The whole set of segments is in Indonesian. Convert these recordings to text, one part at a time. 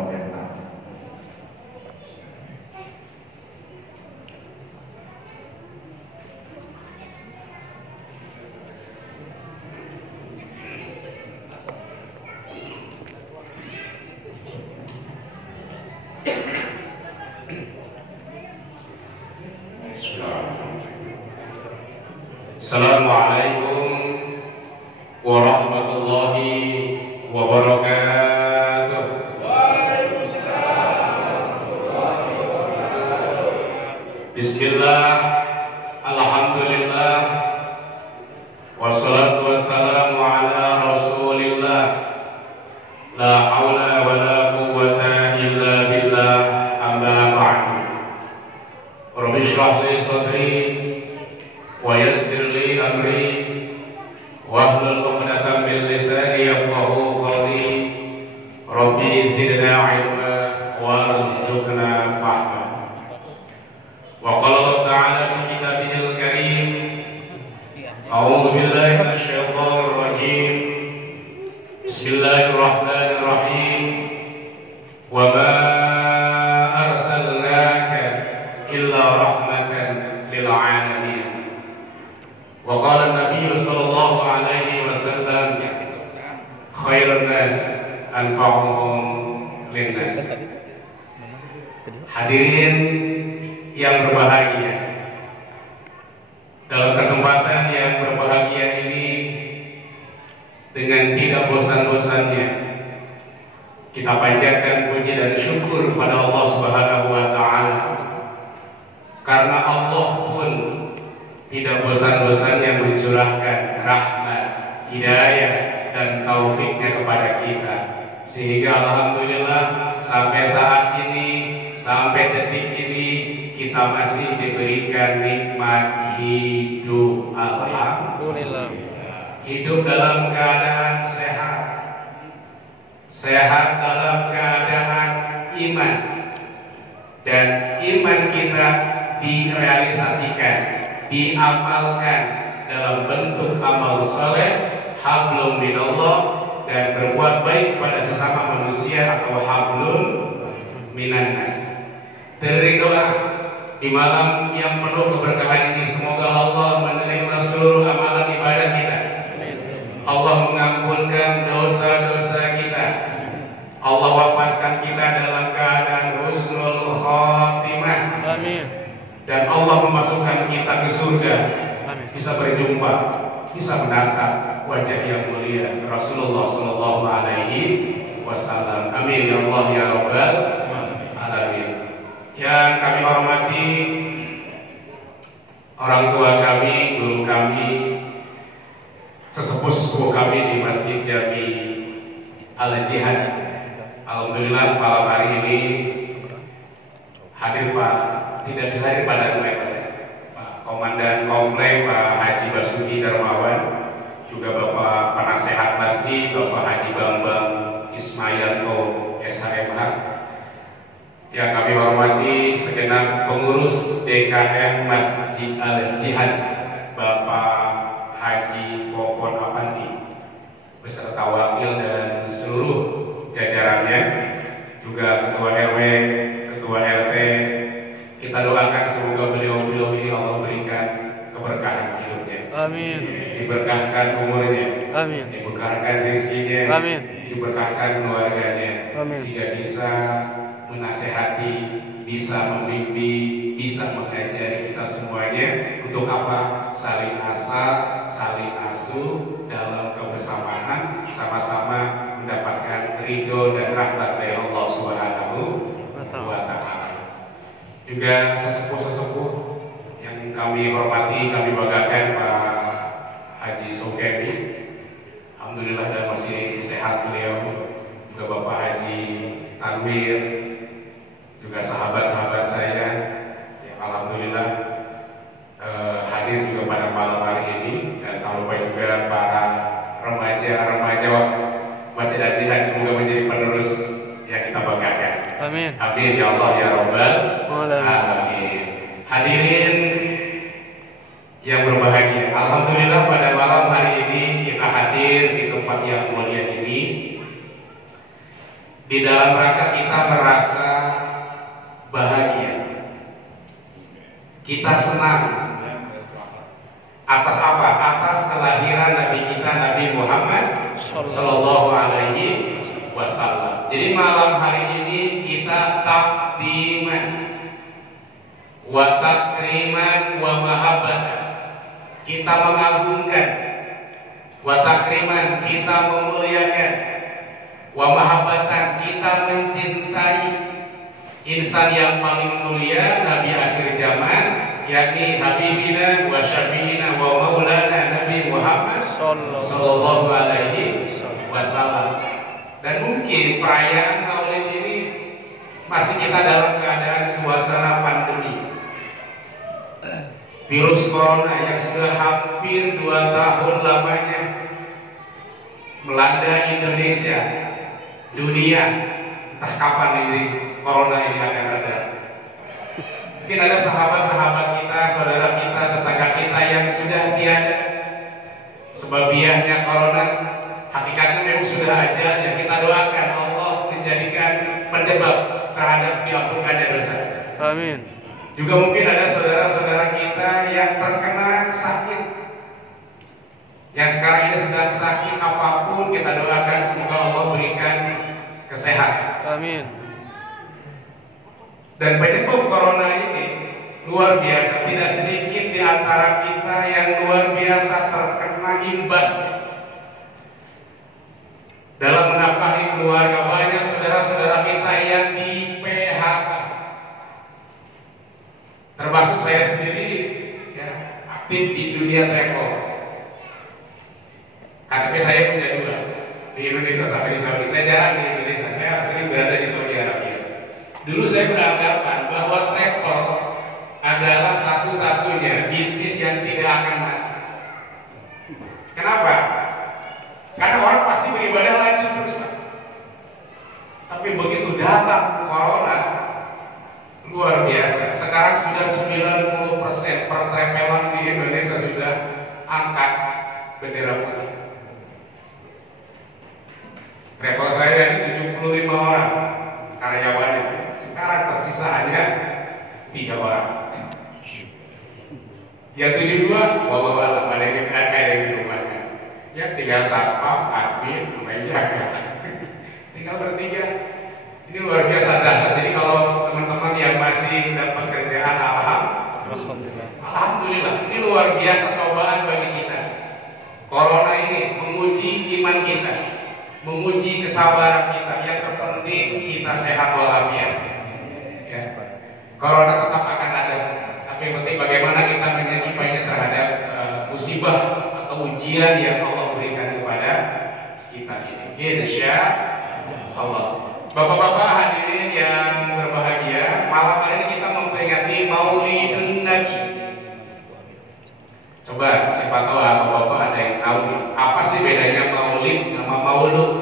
berkomentar. Assalamualaikum warahmatullahi wabarakatuh. Bismillah, alhamdulillah, wassalatu wassalamu ala rasulillah, la hawla wa la quwwata illa billah, amma ba'du. Rabbi shrah li sadri wa yassir li amri wahlul 'uqdatam min lisani yafqahu qawli. Rabbi zidna 'ilma warzuqna fahma. Wa qala Allah ta'ala fi kitabihil karim, a'udzu billahi minasy syaithanir rajim. Bismillahirrahmanirrahim. Wa ma arsalnaka illa rahmatan lil 'alamin. Wa qala an-nabiy sallallahu alaihi wasallam, khairun nas anfa'uhum linnas. Hadirin yang berbahagia, dalam kesempatan yang berbahagia ini, dengan tidak bosan-bosannya kita panjatkan puji dan syukur kepada Allah Subhanahu wa taala, karena Allah pun tidak bosan-bosannya mencurahkan rahmat, hidayah, dan taufiknya kepada kita, sehingga alhamdulillah sampai saat ini, sampai detik ini, kita masih diberikan nikmat hidup. Alhamdulillah. Hidup dalam keadaan sehat, sehat dalam keadaan iman, dan iman kita direalisasikan, diamalkan dalam bentuk amal saleh, hablum minallah, dan berbuat baik pada sesama manusia atau hablum minan nas. Dari doa di malam yang penuh keberkahan ini, semoga Allah menerima seluruh amalan ibadah kita. Allah mengampunkan dosa-dosa kita. Allah wafatkan kita dalam keadaan husnul khotimah. Amin. Dan Allah memasukkan kita ke surga. Amin. Bisa berjumpa, bisa menatap wajah yang mulia Rasulullah sallallahu alaihi wasallam. Amin ya Allah ya rabbal alamin. Yang kami hormati orang tua kami, guru kami, sesepuh-sesepuh kami di Masjid Jami Al-Jihad. Alhamdulillah malam hari ini hadir Pak, tidak bisa hadir pada Pak Komandan Komplek Pak Haji Basuki Darmawan, juga Bapak Penasehat Masjid Bapak Haji Bambang Ismayanto SHMH. Yang kami hormati segenap pengurus DKM Masjid Al-Jihad, Bapak Haji Popon Apandi beserta wakil dan seluruh jajarannya, juga ketua RW, ketua RT. Kita doakan semoga beliau-beliau ini Allah berikan keberkahan hidupnya. Amin. Diberkahkan umurnya. Amin. Diberkahkan rezekinya. Amin. Diberkahkan keluarganya. Amin. Sehingga bisa menasehati, bisa membimbing, bisa mengajari kita semuanya untuk apa? Saling asah, saling asuh dalam kebersamaan, sama-sama mendapatkan ridho dan rahmat dari Allah Subhanahu wa taala. Juga sesepuh-sesepuh yang kami hormati, kami banggakan Pak Haji Sokemi. Alhamdulillah dan masih sehat beliau. Juga Bapak Haji Tanwir, juga sahabat-sahabat saya yang alhamdulillah hadir juga pada malam hari ini, dan tak lupa juga para remaja-remaja Masjid Al-Jihad, semoga menjadi penerus yang kita banggakan. Amin. Amin ya Allah ya Rabbal alamin. Hadirin yang berbahagia, alhamdulillah pada malam hari ini kita hadir di tempat yang mulia ini di dalam rangka kita merasa bahagia, kita senang atas apa? Atas kelahiran Nabi kita, Nabi Muhammad Sallallahu Alaihi Wasallam. Jadi malam hari ini kita takdiman wa takriman wa mahabbatan, kita mengagungkan, wa takriman kita memuliakan, wa mahabbatan kita mencintai insan yang paling mulia, Nabi akhir zaman, yakni Habibina wa Syafi'ina wa Maulana Nabi Muhammad Sallallahu Alaihi Wasallam. Dan mungkin perayaan Maulid ini masih kita dalam keadaan suasana pandemi. Virus Corona yang sudah hampir 2 tahun lamanya melanda Indonesia, dunia, entah kapan ini Corona ini akan ada. Mungkin ada sahabat-sahabat kita, saudara kita, tetangga kita yang sudah tiada. Sebabiahnya Corona, hakikatnya memang sudah ajalnya. Kita doakan Allah menjadikan penyebab terhadap diampunkannya dosa. Amin. Juga mungkin ada saudara-saudara kita yang terkena sakit, yang sekarang ini sedang sakit apapun, kita doakan semoga Allah berikan kesehatan. Amin. Dan penyebab Corona ini luar biasa, tidak sedikit di antara kita yang luar biasa terkena imbasnya. Dalam menafkahi keluarga, banyak saudara-saudara kita yang di PHK. Termasuk saya sendiri, ya, aktif di dunia travel. KTP saya punya 2, di Indonesia sampai di Saudi. Saya jarang di Indonesia, saya sering berada di Saudi Arabia. Dulu saya beranggapan bahwa travel adalah satu-satunya bisnis yang tidak akan mati. Kenapa? Karena orang pasti beribadah lanjut terus, Pak. Tapi begitu datang Corona, luar biasa. Sekarang sudah 90% pertravelan di Indonesia sudah angkat bendera putih. Travel saya ini 75 orang karyawannya. Sekarang tersisa hanya 3 orang. Yang 72 bawa-bawa ada yang di rumahnya. Ya tinggal satpam, admin, main jaga. Tinggal bertiga. Ini luar biasa dahsyat. Jadi kalau teman-teman yang masih dapat kerjaan, alhamdulillah. Ini luar biasa cobaan bagi kita. Corona ini menguji iman kita, menguji kesabaran kita. Yang terpenting kita sehat walafiat. Ya. Corona tetap akan ada. Tapi yang penting bagaimana kita menyikapnya terhadap musibah atau ujian yang Allah berikan kepada kita ini. Insya Allah. Bapak-bapak hadirin yang berbahagia, malam hari ini kita memperingati Maulidun Nabi. Coba siapa tahu bapak-bapak ada yang tahu nih, apa sih bedanya Maulid sama Maulud?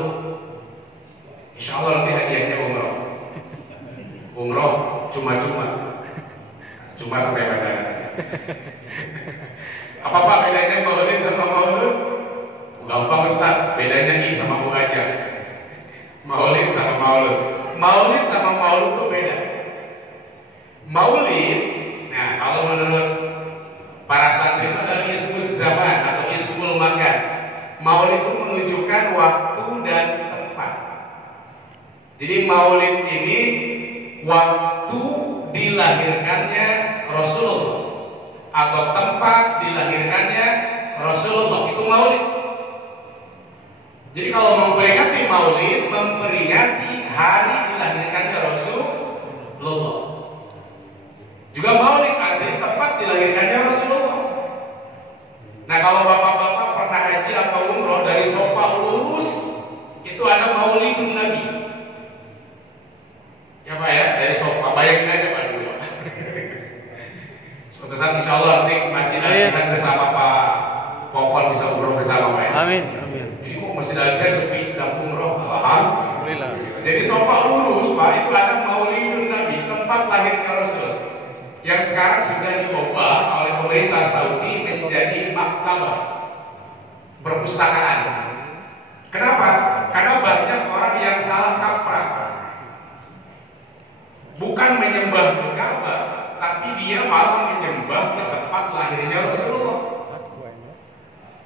Insya Allah nanti hadiahnya umroh. Umroh cuma sampai bandara. Apa Pak bedanya Maulid sama Maulud? Gampang Ustaz, bedanya I sama U aja. Maulid sama Maulud. Maulid sama Maulud itu beda. Maulid, nah kalau menurut para santri itu adalah ismus zaman atau ismul makan. Maulid itu menunjukkan waktu dan tempat. Jadi Maulid ini waktu dilahirkannya Rasulullah atau tempat dilahirkannya Rasulullah, itu Maulid. Jadi kalau memperingati Maulid, memperingati hari dilahirkannya Rasulullah. Juga Maulid artinya tempat dilahirkannya Rasulullah. Nah kalau bapak-bapak pernah haji atau umroh dari Sofa lurus, itu ada Maulidun Nabi. Ya Pak ya, dari Sofa, bayangin aja Pak dulu. Suatu saat insya Allah nanti Masjid Al-Jihad bersama Pak Popon bisa umroh bersama Pak ya. Amin. Jadi Masjid Al-Jihad sepi sedang umroh, alhamdulillah. Jadi Sofa lurus Pak, itu ada Maulidun Nabi, tempat lahirnya Rasul, yang sekarang sudah diubah oleh pemerintah Saudi menjadi maktabah, perpustakaan. Kenapa? Karena banyak orang yang salah kaprah. menyembah ke Ka'bah, tapi dia malah menyembah ke tempat lahirnya Rasulullah.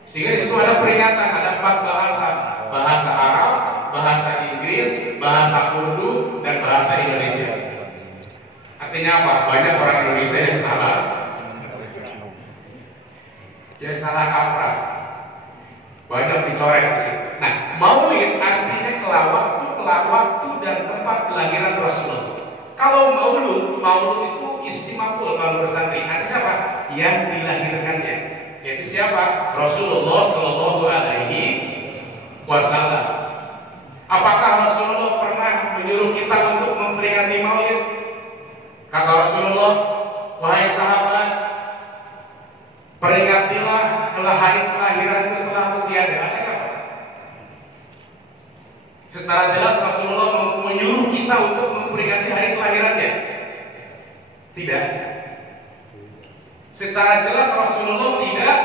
Sehingga di situ ada peringatan, ada 4 bahasa: bahasa Arab, bahasa Inggris, bahasa Urdu, dan bahasa Indonesia. Artinya apa? Banyak orang Indonesia yang salah kaprah, banyak dicoret di situ. Nah, Maulid artinya kelak waktu dan tempat kelahiran Rasulullah. Kalau Maulud itu isi maf'ul kalau bersantri. Artinya siapa? Yang dilahirkannya. Yaitu siapa? Rasulullah Shallallahu Alaihi Wasallam. Apakah Rasulullah pernah menyuruh kita untuk memperingati Maulid? Kata Rasulullah, wahai sahabat, peringatilah hari kelahiranku setelah tiada. Ada apa? Secara jelas Rasulullah menyuruh kita untuk memperingati hari kelahirannya? Tidak. Secara jelas Rasulullah tidak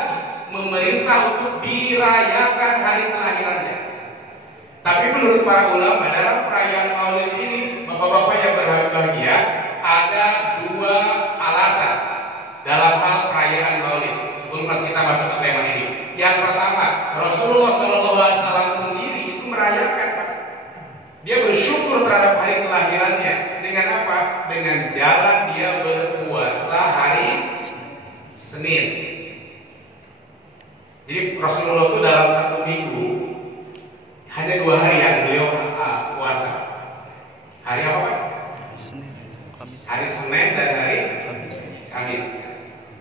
memerintah untuk dirayakan hari kelahirannya. Tapi menurut para ulama, dalam perayaan Maulid ini, bapak-bapak yang berbahagia, ada 2 alasan dalam hal perayaan Maulid. Sebelum kita masuk ke tema ini, yang pertama, Rasulullah SAW sendiri itu merayakan, Pak. Dia bersyukur terhadap hari kelahirannya dengan apa? Dengan jalan dia berpuasa hari Senin. Jadi Rasulullah itu dalam 1 minggu hanya 2 hari yang beliau puasa. Hari apa, Pak? Hari Senin dan hari Kamis.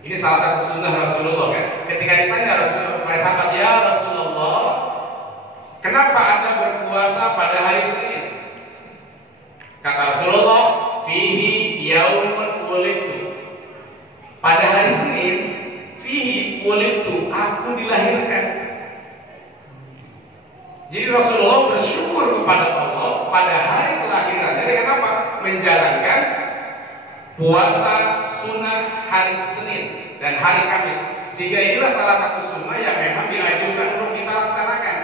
Ini salah satu sunnah Rasulullah, kan? Ketika ditanya Rasulullah, para sahabat, ya Rasulullah, kenapa Anda berpuasa pada hari Senin? Kata Rasulullah, fihi yaumun wulidtu. Pada hari Senin, fihi wulidtu, aku dilahirkan. Jadi Rasulullah bersyukur kepada Allah pada hari kelahiran. Jadi kenapa? Menjalankan puasa sunnah hari Senin dan hari Kamis. Sehingga inilah salah satu sunnah yang memang dianjurkan untuk kita laksanakan.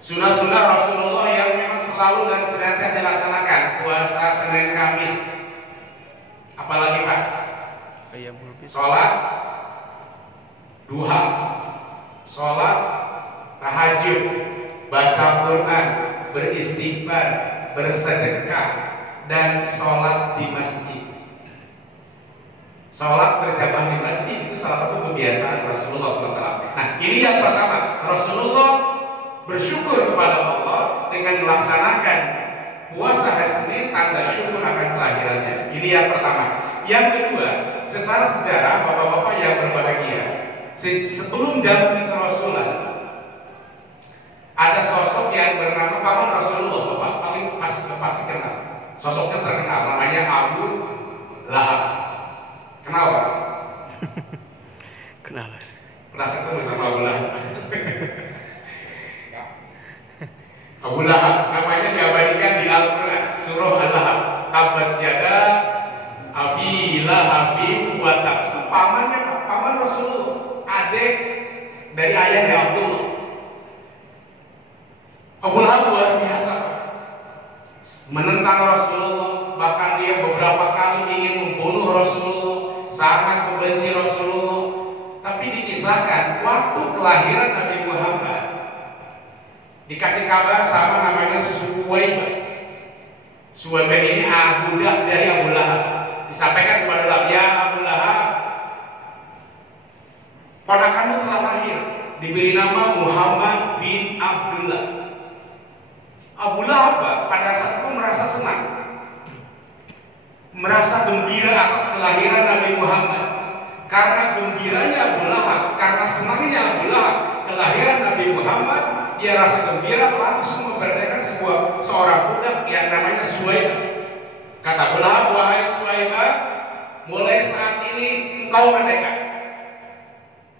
Sunnah-sunnah Rasulullah yang memang selalu dan senantiasa dilaksanakan. Puasa Senin Kamis. Apalagi, Pak? Sholat duha, sholat tahajud, baca Quran, beristighfar, bersedekah, dan sholat di masjid. Sholat berjamaah di masjid itu salah satu kebiasaan Rasulullah SAW. Nah, ini yang pertama, Rasulullah bersyukur kepada Allah dengan melaksanakan puasa hari Senin, tanda syukur akan kelahirannya. Ini yang pertama. Yang kedua, secara sejarah, bapak-bapak yang berbahagia, sebelum zaman Rasulullah ada sosok yang bernama paman Rasulullah, bapak paling pasti kenal. Sosoknya terkenal, namanya Abu Lahab. Kenal, Pak? Kenal. Pernah ketemu sama Abu Lahab? Abu Lahab, namanya diabadikan di Al-Quran, surah Al-Lahab. Tabat syada Abi Lahabin wa tab. Itu pamannya, Pak, paman Rasulullah, adik dari ayahnya Abdullah. Abu Lahab luar biasa, Pak. Menentang Rasulullah, bahkan dia beberapa kali ingin membunuh Rasulullah, sangat membenci Rasulullah. Tapi dikisahkan waktu kelahiran Nabi Muhammad dikasih kabar sama namanya Suwaibah. Suwaibah ini budak dari Abu Lahab. Disampaikan kepada Lahab, ya Abu Lahab, ponakanmu telah lahir, diberi nama Muhammad bin Abdullah. Abu Lahab pada saat itu merasa senang, merasa gembira atas kelahiran Nabi Muhammad. Karena gembiranya Abu Lahab, karena senangnya Abu Lahab kelahiran Nabi Muhammad, dia rasa gembira, langsung memberdayakan seorang budak yang namanya Suwaibah. Kata Abu Lahab, wahai Suwaibah, mulai saat ini engkau merdeka.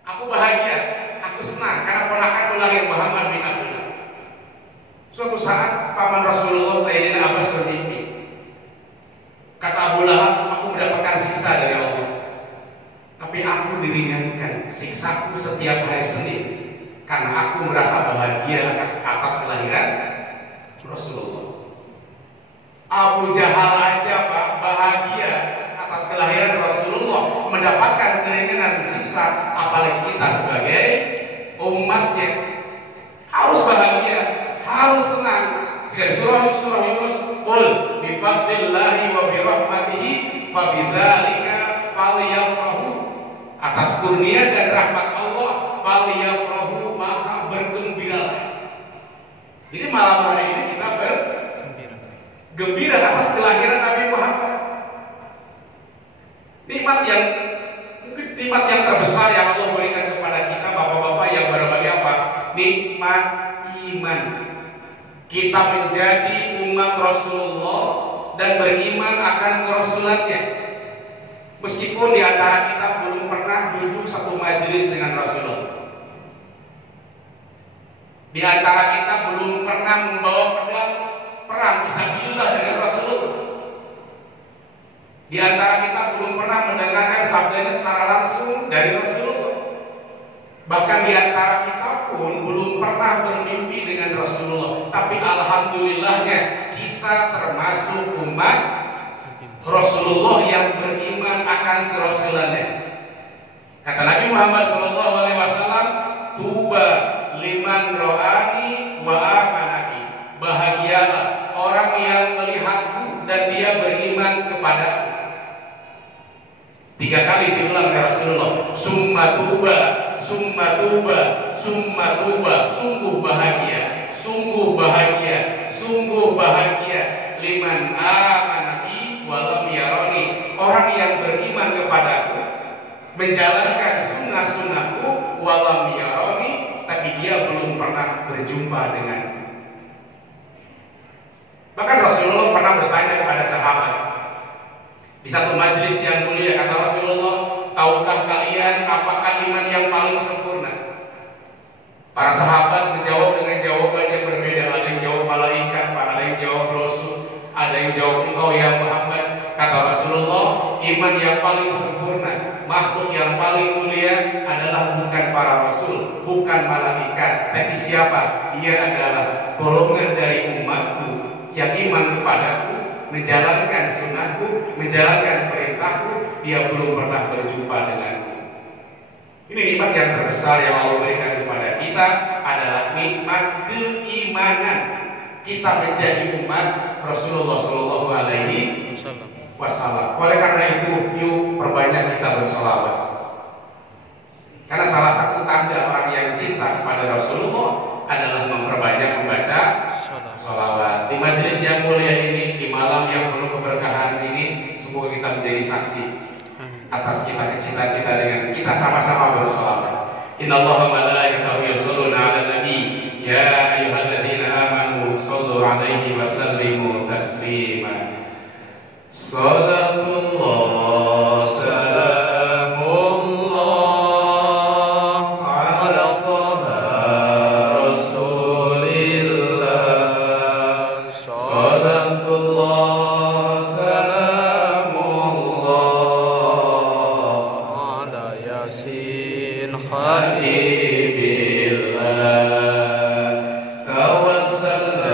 Aku bahagia, aku senang karena ponakanku lahir Muhammad bin Abdullah. Suatu saat paman Rasulullah Sayyidina Abbas bermimpi. Kata Abu Lahab, aku mendapatkan siksa dari Allah, tapi aku diringankan siksaku setiap hari Senin karena aku merasa bahagia atas kelahiran Rasulullah. Abu Jahal aja, Pak, bahagia bahagia atas kelahiran Rasulullah, mendapatkan keringanan siksa, apalagi kita sebagai umatnya harus bahagia, harus senang. Jika surah Yunus, qul bi fadlillahi wa bi rahmatihi fa bidzalika falyafrahu, atas kurnia dan rahmat Allah falyafrahu, maka bergembiralah. Jadi malam hari ini kita bergembira atas kelahiran Nabi Muhammad. Nikmat yang terbesar yang Allah berikan kepada kita, bapak-bapak yang berbahagia, apa? Nikmat iman. Kita menjadi umat Rasulullah dan beriman akan kerasulannya. Meskipun di antara kita belum pernah duduk satu majelis dengan Rasulullah, di antara kita belum pernah membawa pedang perang fisabilillah dengan Rasulullah, di antara kita belum pernah mendengarkan sabdanya secara langsung dari Rasulullah, bahkan di antara kita pun belum pernah bermimpi dengan Rasulullah. Tapi alhamdulillahnya kita termasuk umat Rasulullah yang beriman akan kerasulannya. Kata Nabi Muhammad SAW, tuba liman ro'ani wa amanaki, bahagialah orang yang melihatku dan dia beriman kepadaku. 3 kali diulang oleh Rasulullah, summa tuba, summa tuba, summa tuba. Sungguh bahagia, sungguh bahagia, sungguh bahagia liman amanaki walam yaroni, orang yang beriman kepadaku, menjalankan sunnah-sunnahku, walam yaroni, tapi dia belum pernah berjumpa denganku. Bahkan Rasulullah pernah bertanya kepada sahabat di satu majelis yang mulia, kata Rasulullah, tahukah kalian apakah iman yang paling sempurna? Para sahabat menjawab dengan jawaban yang berbeda. Ada yang jawab malaikat, ada yang jawab Rasul, ada yang jawab engkau ya Muhammad. Kata Rasulullah, iman yang paling sempurna, makhluk yang paling mulia adalah bukan para rasul, bukan malaikat, tapi siapa? Dia adalah golongan dari umatku yang iman kepadaku, menjalankan sunnahku, menjalankan perintahku, dia belum pernah berjumpa denganku. Ini nikmat yang terbesar yang Allah berikan kepada kita, adalah nikmat keimanan. Kita menjadi umat Rasulullah Shallallahu Alaihi Wasallam. Oleh karena itu, yuk perbanyak kita bersolawat. Karena salah satu tanda orang yang cinta kepada Rasulullah adalah memperbanyak membaca sholawat. Di majelis yang mulia ini, di malam yang penuh keberkahan ini, semoga kita menjadi saksi atas cita-cita kita dengan kita sama-sama bersolawat. Innallaha wa malaikatahu yusholluna 'alan nabi, ya ayyuhalladzina amanu shollu 'alaihi wa sallimu taslima. Salatullah salamullah ala Taha Rasulillah. Salatullah salamullah ala Yasin Habibillah. Tawassalna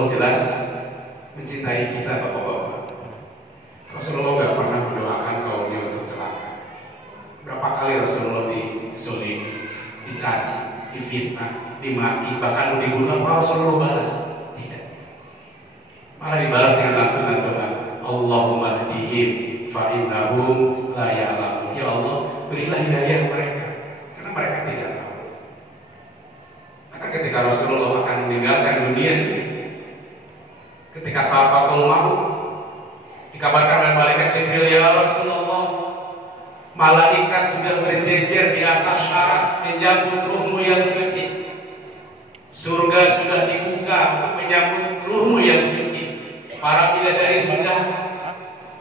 Rasulullah jelas mencintai kita, bapak-bapak. Rasulullah nggak pernah mendoakan kaumnya untuk celaka. Berapa kali Rasulullah dizolimi, dicaci, difitnah, dimaki, bahkan mau dibunuh, apa Rasulullah balas? Tidak. Malah dibalas dengan lantunan doa, Allahumma hdihim fa innahum la ya'lamun. Ya Allah, berilah hidayah mereka karena mereka tidak tahu. Maka ketika Rasulullah akan meninggalkan dunia ini, ketika sahabatul maut, dikabarkan oleh malaikat Jibril, ya Rasulullah, malaikat sudah berjejer di atas aras menyambut ruhmu yang suci. Surga sudah dibuka untuk menyambut ruhmu yang suci. Para bidadari sudah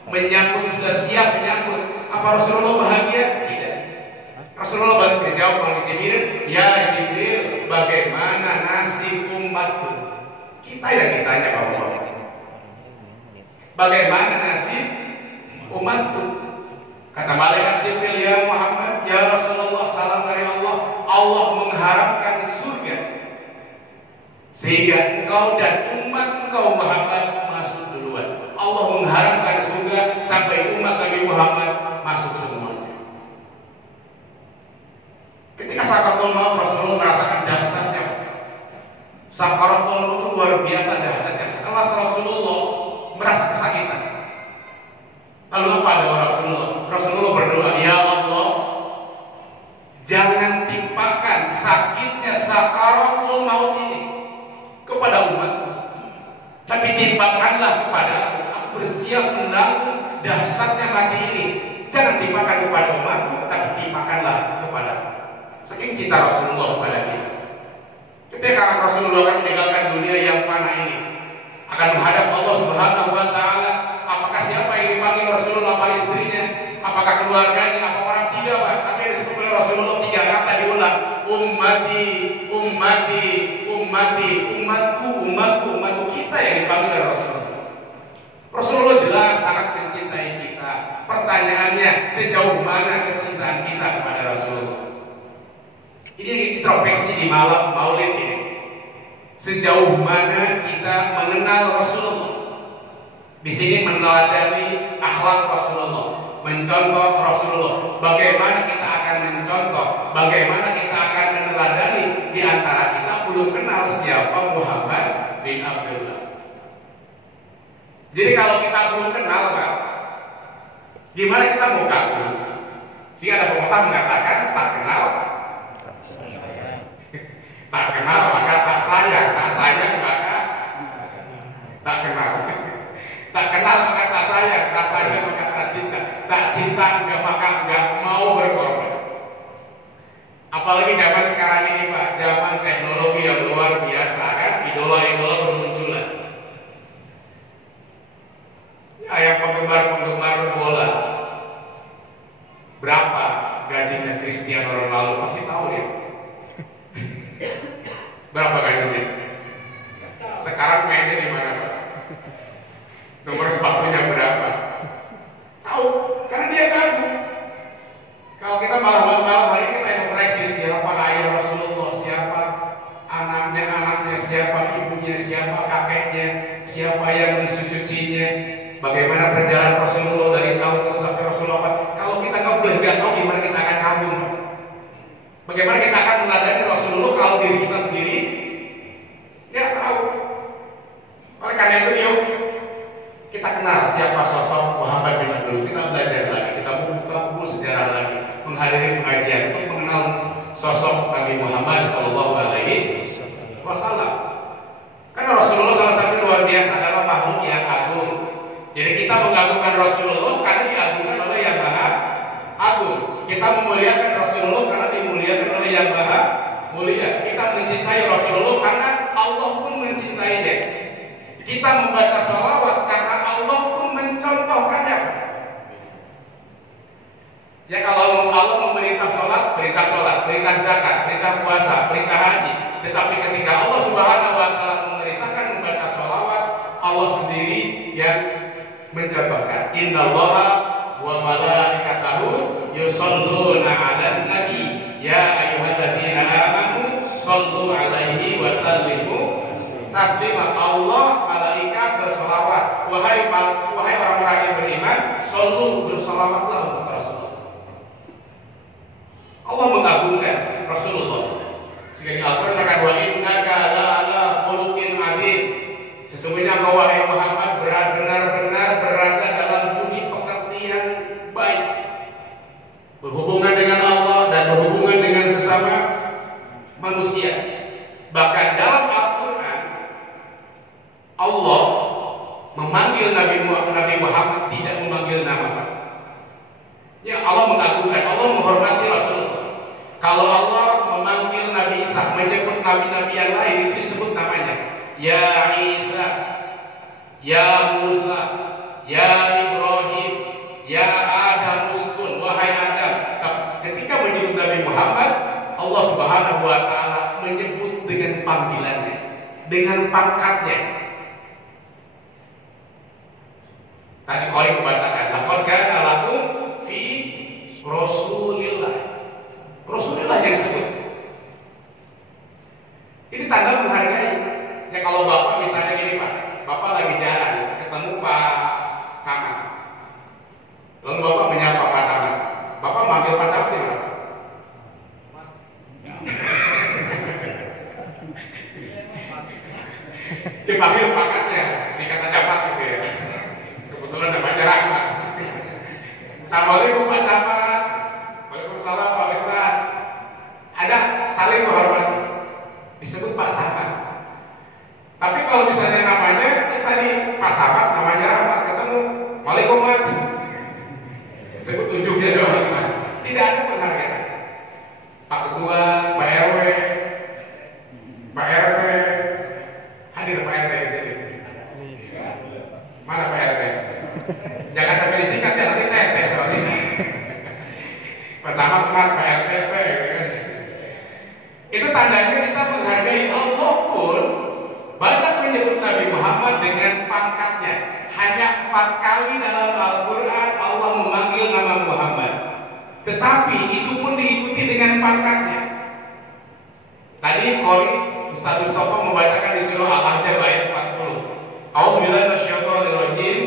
menyambut, sudah siap menyambut. Apa Rasulullah bahagia? Tidak. Rasulullah balik jawab oleh Jibril, ya Jibril, bagaimana nasib umatku? Kita yang ditanya, Bapak-bapak. Bagaimana nasib umatku? Kata malaikat Jibril, ya Muhammad, ya Rasulullah, salam dari Allah. Allah mengharamkan surga sehingga engkau dan umat engkau Muhammad masuk duluan. Allah mengharamkan surga sampai umat Nabi Muhammad masuk semuanya. Ketika sakaratul maut, Rasulullah merasakan dahsyatnya. Sakaratul maut itu luar biasa dahsyatnya. Sekelas Rasulullah merasa kesakitan. Lalu apa doa Rasulullah? Rasulullah berdoa, ya Allah, jangan timpakan sakitnya sakaratul maut ini kepada umatku, tapi timpakanlah kepada aku. Aku bersiap menanggung dahsyatnya mati ini. Jangan timpakan kepada umatku, tapi timpakanlah kepada aku. Saking cinta Rasulullah kepada kita. Ketika Rasulullah akan meninggalkan dunia yang fana ini, akan menghadap Allah Subhanahu wa Ta'ala, apakah siapa yang dipanggil Rasulullah, apa istrinya, apakah keluarganya, apa orang? Tidak, Pak. Tapi yang disebut oleh Rasulullah 3 kata diulang, ummati, ummati, ummati, umatku, umatku, umatku. Kita yang dipanggil oleh Rasulullah. Rasulullah jelas sangat mencintai kita. Pertanyaannya, sejauh mana kecintaan kita kepada Rasulullah? Ini introspeksi di malam Maulid ini. Sejauh mana kita mengenal Rasulullah? Di sini meneladani akhlak Rasulullah, mencontoh Rasulullah. Bagaimana kita akan mencontoh? Bagaimana kita akan meneladani? Di antara kita belum kenal siapa Muhammad bin Abdullah. Jadi kalau kita belum kenal, Pak, gimana kita mau kagum? Jika ada pepatah mengatakan tak kenal, tak kenal maka tak sayang, tak sayang maka tak kenal, tak kenal maka tak sayang, tak sayang maka tak cinta, tak cinta enggak maka enggak mau berkorban. Apalagi zaman sekarang ini, Pak, zaman teknologi yang luar biasa, kan, idola-idola bermunculan. Ya, yang penggemar bola, berapa gajinya Cristiano Ronaldo? Masih tahu dia? Berapa gajinya? Sekarang mainnya di mana, Pak? Nomor sepatunya berapa? Tahu? Karena dia kagum. Kalau kita malam hari ini kita ngoreksi siapa ayah Rasulullah, siapa anaknya, siapa ibunya, siapa kakeknya, siapa yang mensucinya, bagaimana perjalanan Rasulullah dari tahun ke sampai Rasulullah. Kalau kita nggak tahu gimana kita akan kagum? Bagaimana kita akan meladani Rasulullah kalau diri kita sendiri tidak tahu? Oleh karena itu, yuk kita kenal siapa sosok Muhammad bin Abdullah. Kita belajar lagi, kita buka buku sejarah lagi, menghadiri pengajian untuk mengenal sosok Nabi Muhammad Shallallahu Alaihi Wasallam. Karena Rasulullah SAW luar biasa, adalah makhluk yang agung. Jadi kita mengagungkan Rasulullah karena diagungkan oleh yang Maha Agung. Kita memuliakan Rasulullah karena dimuliakan oleh yang Maha Mulia. Kita mencintai Rasulullah karena Allah pun mencintainya. Kita membaca sholawat karena Allah pun mencontohkannya. Ya, kalau Allah memerintah sholat, perintah zakat, perintah puasa, perintah haji. Tetapi ketika Allah Subhanahu wa Ta'ala memerintahkan membaca sholawat, Allah sendiri yang mencontohkan. Innallaha wa malaikatahu yusholluna 'alan nabi ya ayyuhalladzina amanu shollu 'alaihi wa sallimu taslima. Allah, malaikat bersolawat. Wahai orang-orang yang beriman, shollu, bersolawatlah untuk Rasulullah. Allah mengagungkan Rasulullah. Sehingga di Al-Quran mengatakan wa innaka la'ala khuluqin adzim. Sesungguhnya kau wahai Muhammad benar-benar berada dalam budi pekerti yang baik, berhubungan dengan Allah dan berhubungan dengan sesama manusia. Bahkan dalam Al-Quran Allah memanggil Nabi Muhammad tidak memanggil nama. Ya, Allah mengagungkan, Allah menghormati Rasulullah. Kalau Allah memanggil Nabi Isa, menyebut nabi-nabi yang lain, itu disebut namanya. Ya Isa, ya Musa, ya Ibrahim, ya Adam uskun, wahai Adam. Ketika menyebut Nabi Muhammad, Allah Subhanahu wa Ta'ala menyebut dengan panggilannya, dengan pangkatnya. Tadi Qori membacakan, laqad kana lakum fi Rasulillah. Rasulullah yang disebut. Ini tanda menghargai. Ya kalau Bapak misalnya gini Pak, Bapak lagi jalan, ketemu Pak Camat. Lalu Bapak menyapa Pak Camat. Bapak manggil Pak Camat gimana? Dipanggil pangkatnya, singkat aja Pak gitu ya. Kebetulan namanya Rahmat. Assalamualaikum Pak Camat. Waalaikumsalam Pak Ustaz. Ada saling menghormati, disebut Pak Camat. Tapi kalau misalnya namanya tadi Pak Camat, namanya Rahmat, ketemu Waalaikumsalam, disebut ujungnya doang. Tidak ada penghargaan. Pak Ketua, Pak RW, Pak RT, hadir Pak RT di sini. Mana Pak RT? Jangan sampai disingkat ya, nanti teteh soalnya. Pak Camat, Pak RT, gitu kan. Itu tandanya kita menghargai. Allah pun banyak menyebut Nabi Muhammad dengan pangkatnya. Hanya 4 kali dalam Al-Quran Allah memanggil nama Muhammad. Tetapi itu pun diikuti dengan pangkatnya. Tadi Qori Ustaz Mustafa membacakan di surah Al-Ahzab ayat 40. A'udzubillahi minasyaitonir rajim.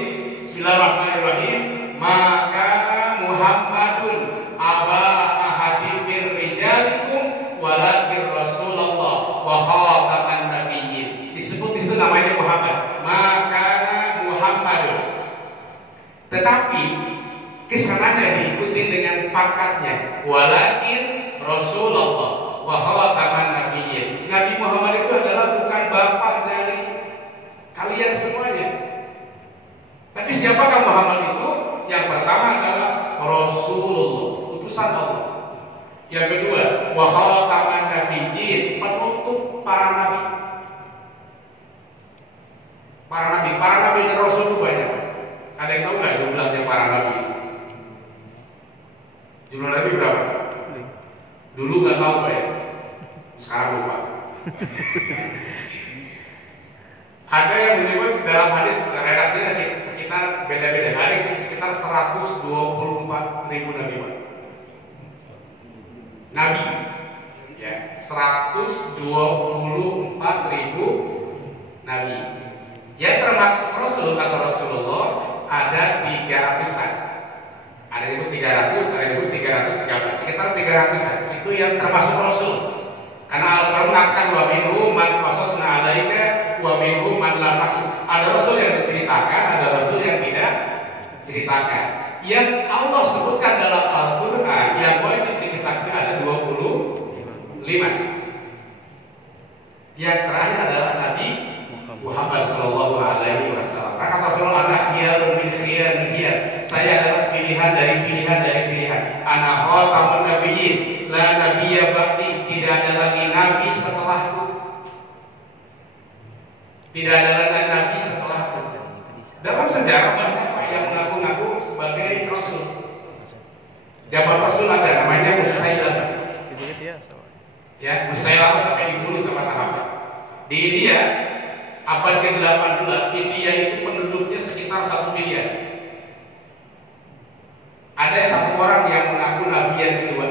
Bismillahirrahmanirrahim. Maka Muhammadun aba ahadin min rijalikum walakin Rasulullah wa khataman nabiyyin. Disebut itu namanya Muhammad. Maka Muhammadun. Tetapi kesananya diikuti dengan pangkatnya. Walakin Rasulullah wa khataman nabiyyin. Nabi Muhammad itu adalah bukan bapak dari kalian semuanya. Tapi siapakah Muhammad itu? Yang pertama adalah Rasulullah, utusan Allah. Yang kedua, wa khataman nabiyyin, penutup para nabi. Para nabi dan Rasul itu banyak. Ada yang tahu nggak jumlahnya para nabi? Jumlah nabi berapa? Dulu nggak tahu Pak ya, sekarang lupa. Ada yang menyebut dalam hadis redaksinya sekitar beda-beda. Ada yang sekitar 124.000 nabi Pak. Nabi, ya 124.000 nabi. Ya termasuk Rasul, kata Rasulullah ada 300-an. Ada yang 300, ada yang 313, sekitar 300-an. Itu yang termasuk Rasul. Karena Al-Quran mengatakan wa minhum man qasasna 'alaika wa minhum man lam naqsus. Ada Rasul yang diceritakan, ada Rasul yang tidak ceritakan. Yang Allah sebutkan dalam Al-Quran yang wajib diketahui ada 25. Yang terakhir adalah Nabi Muhammad Sallallahu Alaihi Wasallam. Kata Rasulullah, "Ana khiyarun min khiyar." Saya adalah pilihan dari pilihan. Ana khatamun nabiyyin, la nabiyya ba'di. Tidak ada lagi nabi setelahku. Tidak ada lagi nabi setelahku. Dalam sejarah banyak Pak yang mengaku-ngaku sebagai Rasul. Zaman Rasul ada namanya Musailamah. Ya, Musailamah sampai dibunuh sama sahabat. Di India abad ke-18, India itu penduduknya sekitar 1 miliar. Ada satu orang yang mengaku nabi yang kedua,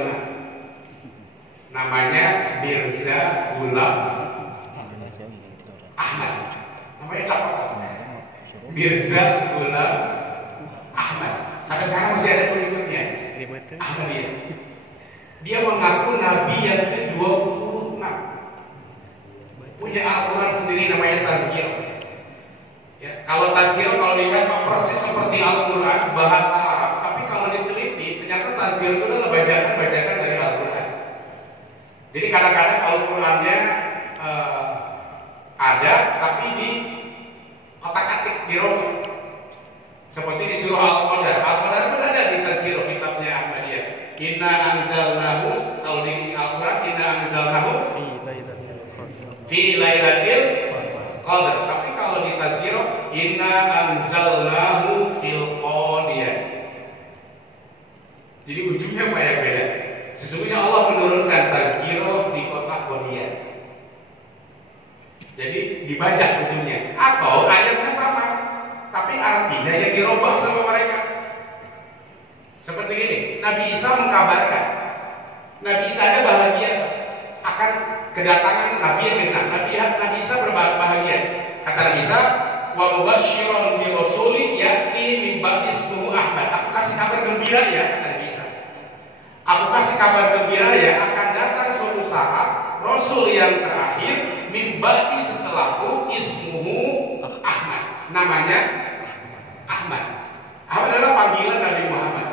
namanya Mirza Ghulam Ahmad. cakep. Mirza Ghulam Ahmad. Sampai sekarang masih ada pengikutnya. Ahmadiyah. Dia mengaku Nabi yang ke-26. Punya Al-Quran sendiri namanya Tazkirah. Ya, kalau Tazkirah kalau dilihat persis seperti Al-Quran bahasa Arab, tapi kalau diteliti ternyata Tazkirah itu adalah bacaan-bacaan dari Al-Quran. Jadi kadang-kadang Al-Qurannya ada, tapi di otak-atik, dirobek. Seperti di surah Al-Qadar. Al-Qadar pun ada di Tazkirah kitabnya Ahmadiyah. Inna anzalnahu, kalau di Al-Quran Inna anzalnahu fi lailatul qadar. Tapi kalau di Tazkirah Inna anzalnahu fil qadiyah. Jadi ujungnya apa ya beda? Sesungguhnya Allah menurunkan Tazkirah di kota Qadiyah. Jadi dibaca ujungnya. Atau ayatnya sama, tapi artinya yang dirubah sama mereka. Seperti ini, Nabi Isa mengkabarkan, Nabi Isa ada bahagia akan kedatangan Nabi yang benar. Nabi Isa berbahagia. Kata Nabi Isa, wa mubasysyiran bi rasuli ya'ti min ba'di ismuhu Ahmad. Aku kasih kabar gembira ya, kata Nabi Isa. Aku kasih kabar gembira ya, akan datang suatu saat Rasul yang terakhir min ba'di setelahku ismuhu Ahmad. Namanya Ahmad. Ahmad adalah panggilan Nabi Muhammad.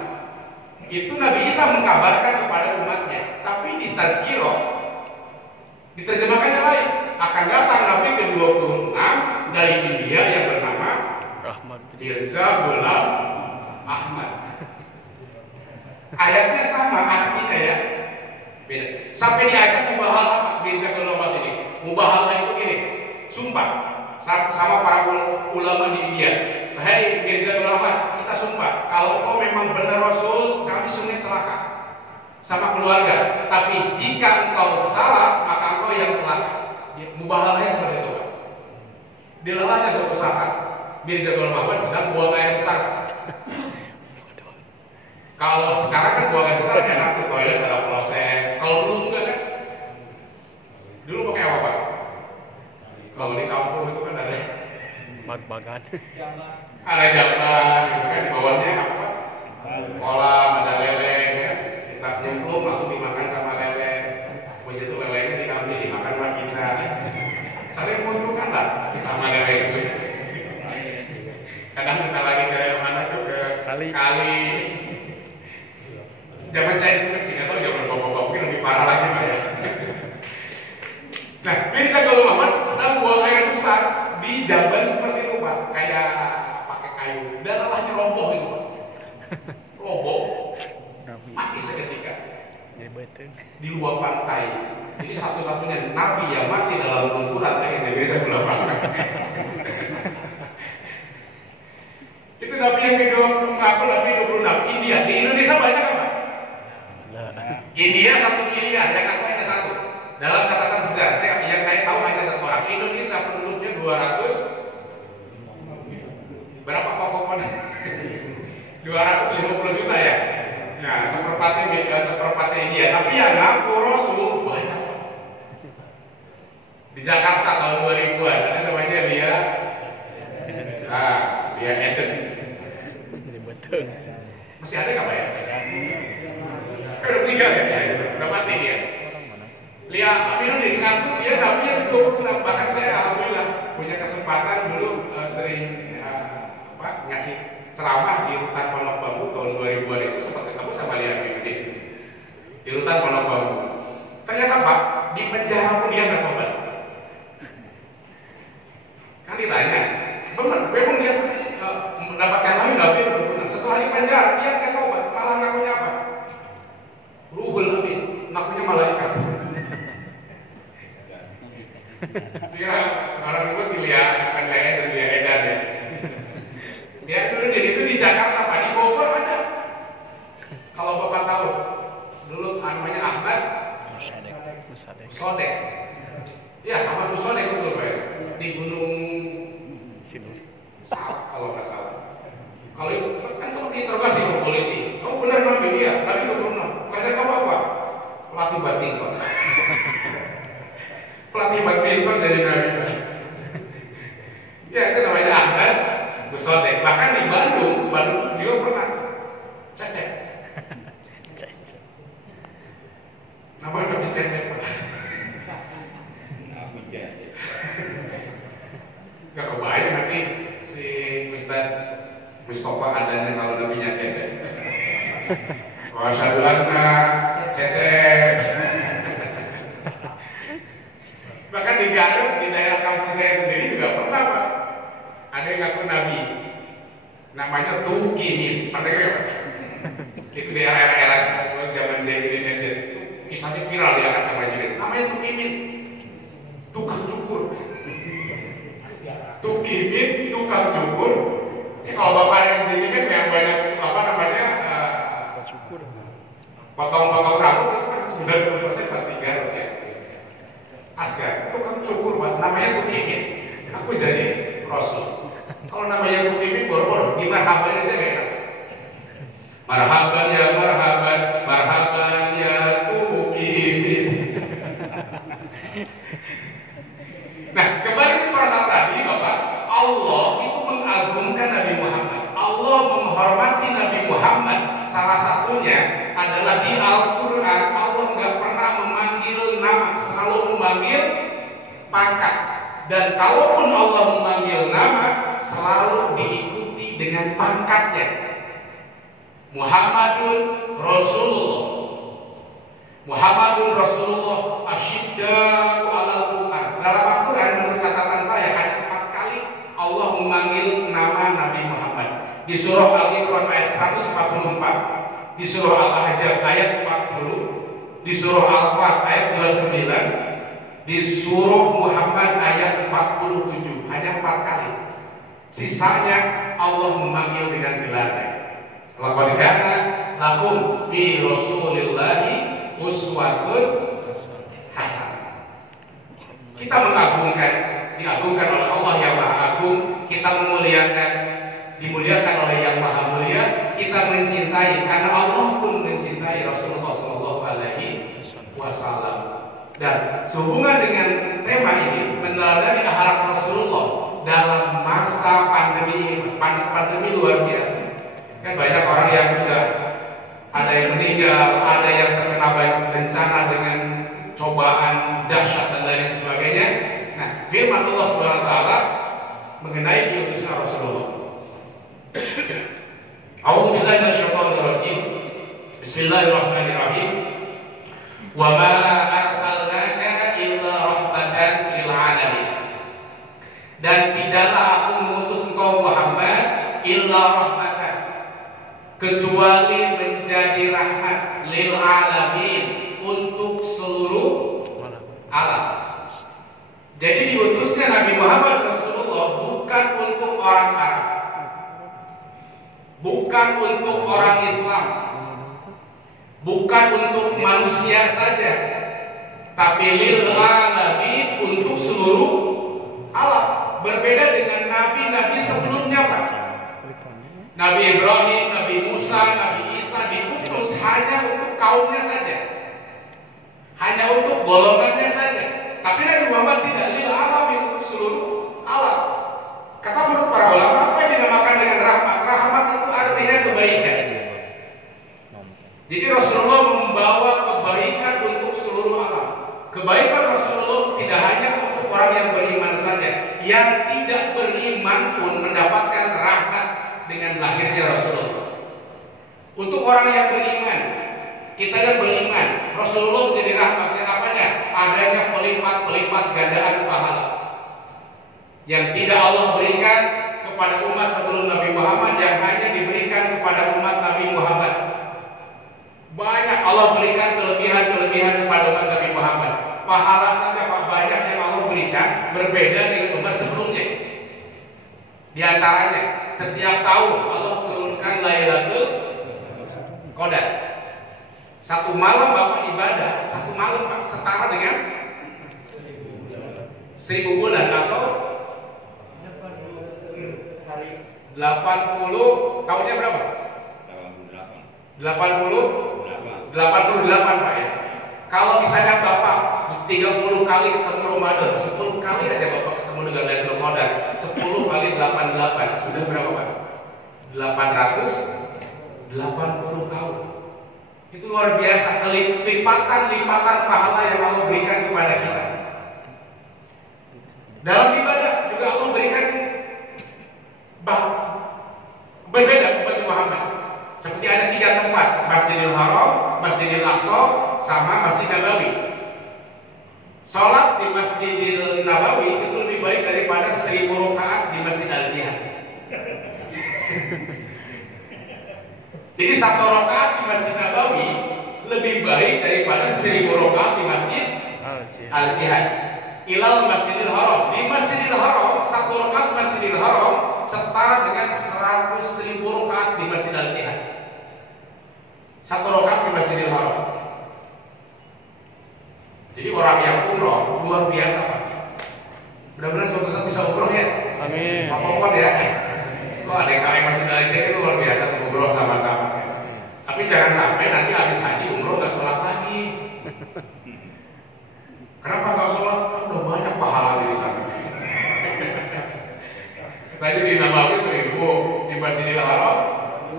Itu Nabi Isa mengkabarkan kepada umatnya. Tapi di Tazkirah diterjemahkannya lain. Akan datang Nabi ke-26 dari India yang bernama Mirza Ghulam Ahmad. Ayatnya sama, artinya ya beda. Sampai diajak mubahalah Mirza Ghulam Ahmad ini. Mubahalah itu gini, sumpah sama para ulama di India. Hei Mirza Ghulam Ahmad, kita sumpah kalau kau memang benar Rasul, kami sungguh celaka sama keluarga. Tapi jika engkau salah, maka engkau yang celaka. Mubahalahnya seperti itu. Dilalahnya suatu saat Mirza Ghulam Ahmad sedang buang air besar. Kalau sekarang kan buang air besar enak ke toilet ada kloset. Kalau dulu enggak kan? Dulu pakai apa Pak? Kalau di kampung itu kan ada bag-bagan. Ada jamban, gitu kan, di bawahnya apa? Kolam, ada lele, ya. Kita nyemplung langsung dimakan sama lele. Habis itu lelenya diambil, dimakan sama kita. Saling menguntungkan lah kita sama lele itu. Kadang kita lagi ke mana tuh ke kali. Zaman saya itu kecil, atau zaman bapak-bapak mungkin lebih parah lagi Pak ya. Nah, Mirza Ghulam Ahmad sedang buang air besar di jamban seperti itu Pak, kayak pakai kayu. Dan lalahnya roboh itu Pak. Roboh, mati seketika di luar pantai. Jadi satu-satunya Nabi yang mati dalam kumpulan kayaknya Mirza Ghulam Ahmad. Itu Nabi yang kedua mengaku Nabi 26. India, di Indonesia banyak apa? India 1 miliar, Jakarta hanya 1. Dalam catatan sejarah yang saya tahu hanya 1 orang. Indonesia penduduknya 200 berapa Pak? 250 juta ya. Nah, seperempatnya India. Tapi yang ngaku Rasul banyak. Di Jakarta tahun 2000-an ada namanya Lia Eden. Masih ada nggak Pak ya? Kan udah meninggal ya? Udah mati dia. Lia Aminuddin ngaku dia Nabi yang ke-26. Bahkan saya alhamdulillah punya kesempatan dulu sering ngasih ceramah di Rutan Pondok Bambu tahun 2000-an itu sempat ketemu sama Lia Aminuddin di Rutan Pondok Bambu. Ternyata Pak, di penjara pun dia nggak tobat. Kan ditanya, benar, memang dia mendapatkan wahyu Nabi yang ke-26. Setelah di penjara dia nggak tobat, malah ngakunya apa? Ruhul Amin, ngakunya malaikat. Sehingga orang itu dilihat kan kayaknya dari dia edan ya. Dia itu di Jakarta Pak, di Bogor ada. Kalau Bapak tahu, dulu namanya Ahmad Musodek. Ya, Ahmad Musodek betul Pak. Di Gunung Salah kalau nggak salah. Kalau itu kan seperti interogasi polisi. Kamu benar Nabi? Iya, Nabi 26. Kerja kamu apa? Pelatih badminton. Pelatih badminton dari Nabi. Ya, Musodek. Bahkan di Bandung dia pernah Cecep. Nama Nabi Cecep. Gak kebayang nanti si Ustaz Mustafa adanya kalau nabinya Cecep. Wasyhadu anna Cecep. Bahkan di Garut, di daerah kampung saya sendiri juga pernah Pak. Ada yang ngaku nabi. Namanya Tukimin. Pernah dengar Pak? Itu di era-era zaman Jahilin aja. Kisahnya viral di akan sama Jahilin. Namanya Tukimin. Tukang cukur. Tukimin, tukang cukur. Ya kalau bapak yang di sini kan yang banyak apa namanya cukur. Potong-potong rambut itu kan 90% pasti Garut ya. Asgar, tukang cukur Pak. Namanya Tukimin. Aku jadi Rasul. Kalau namanya Tukimin boro-boro, di marhaban aja gak enak. Marhaban ya marhaban, marhaban ya Tukimin. Nah, kembali ke perasaan tadi Bapak, Allah itu mengagungkan Nabi Muhammad. Allah menghormati Nabi Muhammad. Salah satunya adalah di Al-Quran. Allah nggak pernah memanggil nama, selalu memanggil pangkat. Dan kalaupun Allah memanggil nama, selalu diikuti dengan pangkatnya. Muhammadun Rasulullah. Muhammadun Rasulullah asyidda'u 'alal Quran. Dalam Al-Quran menurut catatan saya hanya 4 kali Allah memanggil nama Nabi Muhammad. Di surah Al-Imran ayat 144, di surah Al-Ahzab ayat 40, di surah Al-Fat ayat 29, di surah Muhammad ayat 47. Hanya 4 kali. Sisanya Allah memanggil dengan gelarnya. Laqad kana lakum fi Rasulillahi uswatun hasanah. Kita mengagungkan, diagungkan oleh Allah yang Maha Agung. Kita memuliakan, dimuliakan oleh yang Maha Mulia. Kita mencintai karena Allah pun mencintai Rasulullah Shallallahu Alaihi Wasallam. Dan sehubungan dengan tema ini meneladani akhlak Rasulullah dalam masa pandemi ini. Pandemi luar biasa. Kan banyak orang yang sudah ada yang meninggal, ada yang terkena bencana dengan cobaan dahsyat dan lain sebagainya. Nah, firman Allah Subhanahu wa taala mengenai diutusnya Rasulullah. A'udzu billahi minasyaitonir rajim. Bismillahirrahmanirrahim. Wa ma arsalnaka illa rahmatan lil alamin. Dan tidaklah aku mengutus engkau Muhammad illa rahmatan, kecuali menjadi rahmat lil alamin, untuk seluruh alam. Jadi diutusnya Nabi Muhammad Rasulullah bukan untuk orang Arab, bukan untuk orang Islam, bukan untuk manusia saja, tapi lil alamin, untuk seluruh alam. Berbeda dengan nabi-nabi sebelumnya Pak. Nabi Ibrahim, Nabi Musa, Nabi Isa diutus hanya untuk kaumnya saja, hanya untuk golongannya saja. Tapi Nabi Muhammad tidak, lil alamin, untuk seluruh alam. Kata menurut para ulama, apa yang dinamakan dengan rahmat? Rahmat itu artinya kebaikan. Jadi Rasulullah membawa kebaikan untuk seluruh alam. Kebaikan Rasulullah tidak hanya untuk orang yang beriman saja. Yang tidak beriman pun mendapatkan rahmat dengan lahirnya Rasulullah. Untuk orang yang beriman, kita yang beriman, Rasulullah menjadi rahmatnya apanya? Adanya pelipat-pelipat gandaan pahala yang tidak Allah berikan kepada umat sebelum Nabi Muhammad, yang hanya diberikan kepada umat Nabi Muhammad. Banyak Allah berikan kelebihan-kelebihan kepada umat Nabi Muhammad. Pahala saja Pak, banyak yang Allah berikan, berbeda dengan umat sebelumnya. Di antaranya, setiap tahun Allah turunkan Lailatul Qadar. Satu malam Bapak ibadah, satu malam Pak, setara dengan 1000 bulan atau 80, tahunnya berapa? 88 Pak ya. Kalau misalnya Bapak 30 kali ketemu Ramadan, 10 kali aja Bapak ketemu dengan Lailatul Qadar 10 kali 88 sudah berapa Pak? 880 tahun. Itu luar biasa, lipatan-lipatan pahala yang Allah berikan kepada kita. Dalam ibadah juga Allah berikan berbeda umat Muhammad. Seperti ada 3 tempat, Masjidil Haram, Masjidil Aqsa, sama Masjid Nabawi. Salat di Masjidil Nabawi itu lebih baik daripada 1000 rakaat di Masjid Al-Jihad. Jadi 1 rakaat di Masjid Nabawi lebih baik daripada 1000 rakaat di Masjid Al-Jihad. Ilal Masjidil Haram. Di Masjidil Haram 1 rakaat Masjidil Haram setara dengan 100.000 rakaat di Masjid Al-Jihad. 1 rakaat di Masjidil Haram. Jadi orang yang umroh luar biasa Pak. Mudah-mudahan suatu saat bisa umroh ya. Amin. Apa-apa ya. Kok ada yang Masjid Al-Jihad itu luar biasa umroh sama-sama. Tapi jangan sampai nanti habis haji umroh nggak sholat lagi. Kenapa nggak sholat? Kan udah banyak pahala di sana. Tadi di Nabawi 1000, di Masjidil Haram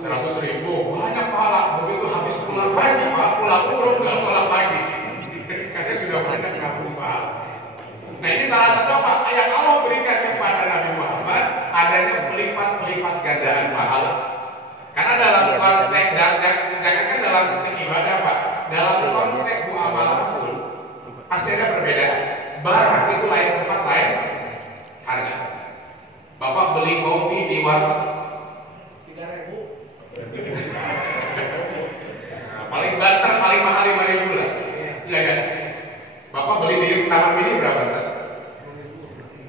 100.000, banyak pahala. Begitu habis pulang haji Pak, pulang umroh nggak sholat lagi. Karena sudah banyak nabung pahala. Nah ini salah satu apa? Yang Allah berikan kepada Nabi Muhammad adanya pelipat-pelipat gandaan pahala. Karena dalam konteks jangankan dalam konteks ibadah Pak, dalam konteks muamalah pun pasti ada perbedaan. Barang itu lain tempat lain harga. Bapak beli kopi di warteg 3.000. Nah, paling banter, paling mahal 5.000 lah. Iya kan? Bapak beli di Taman Mini berapa Ustaz?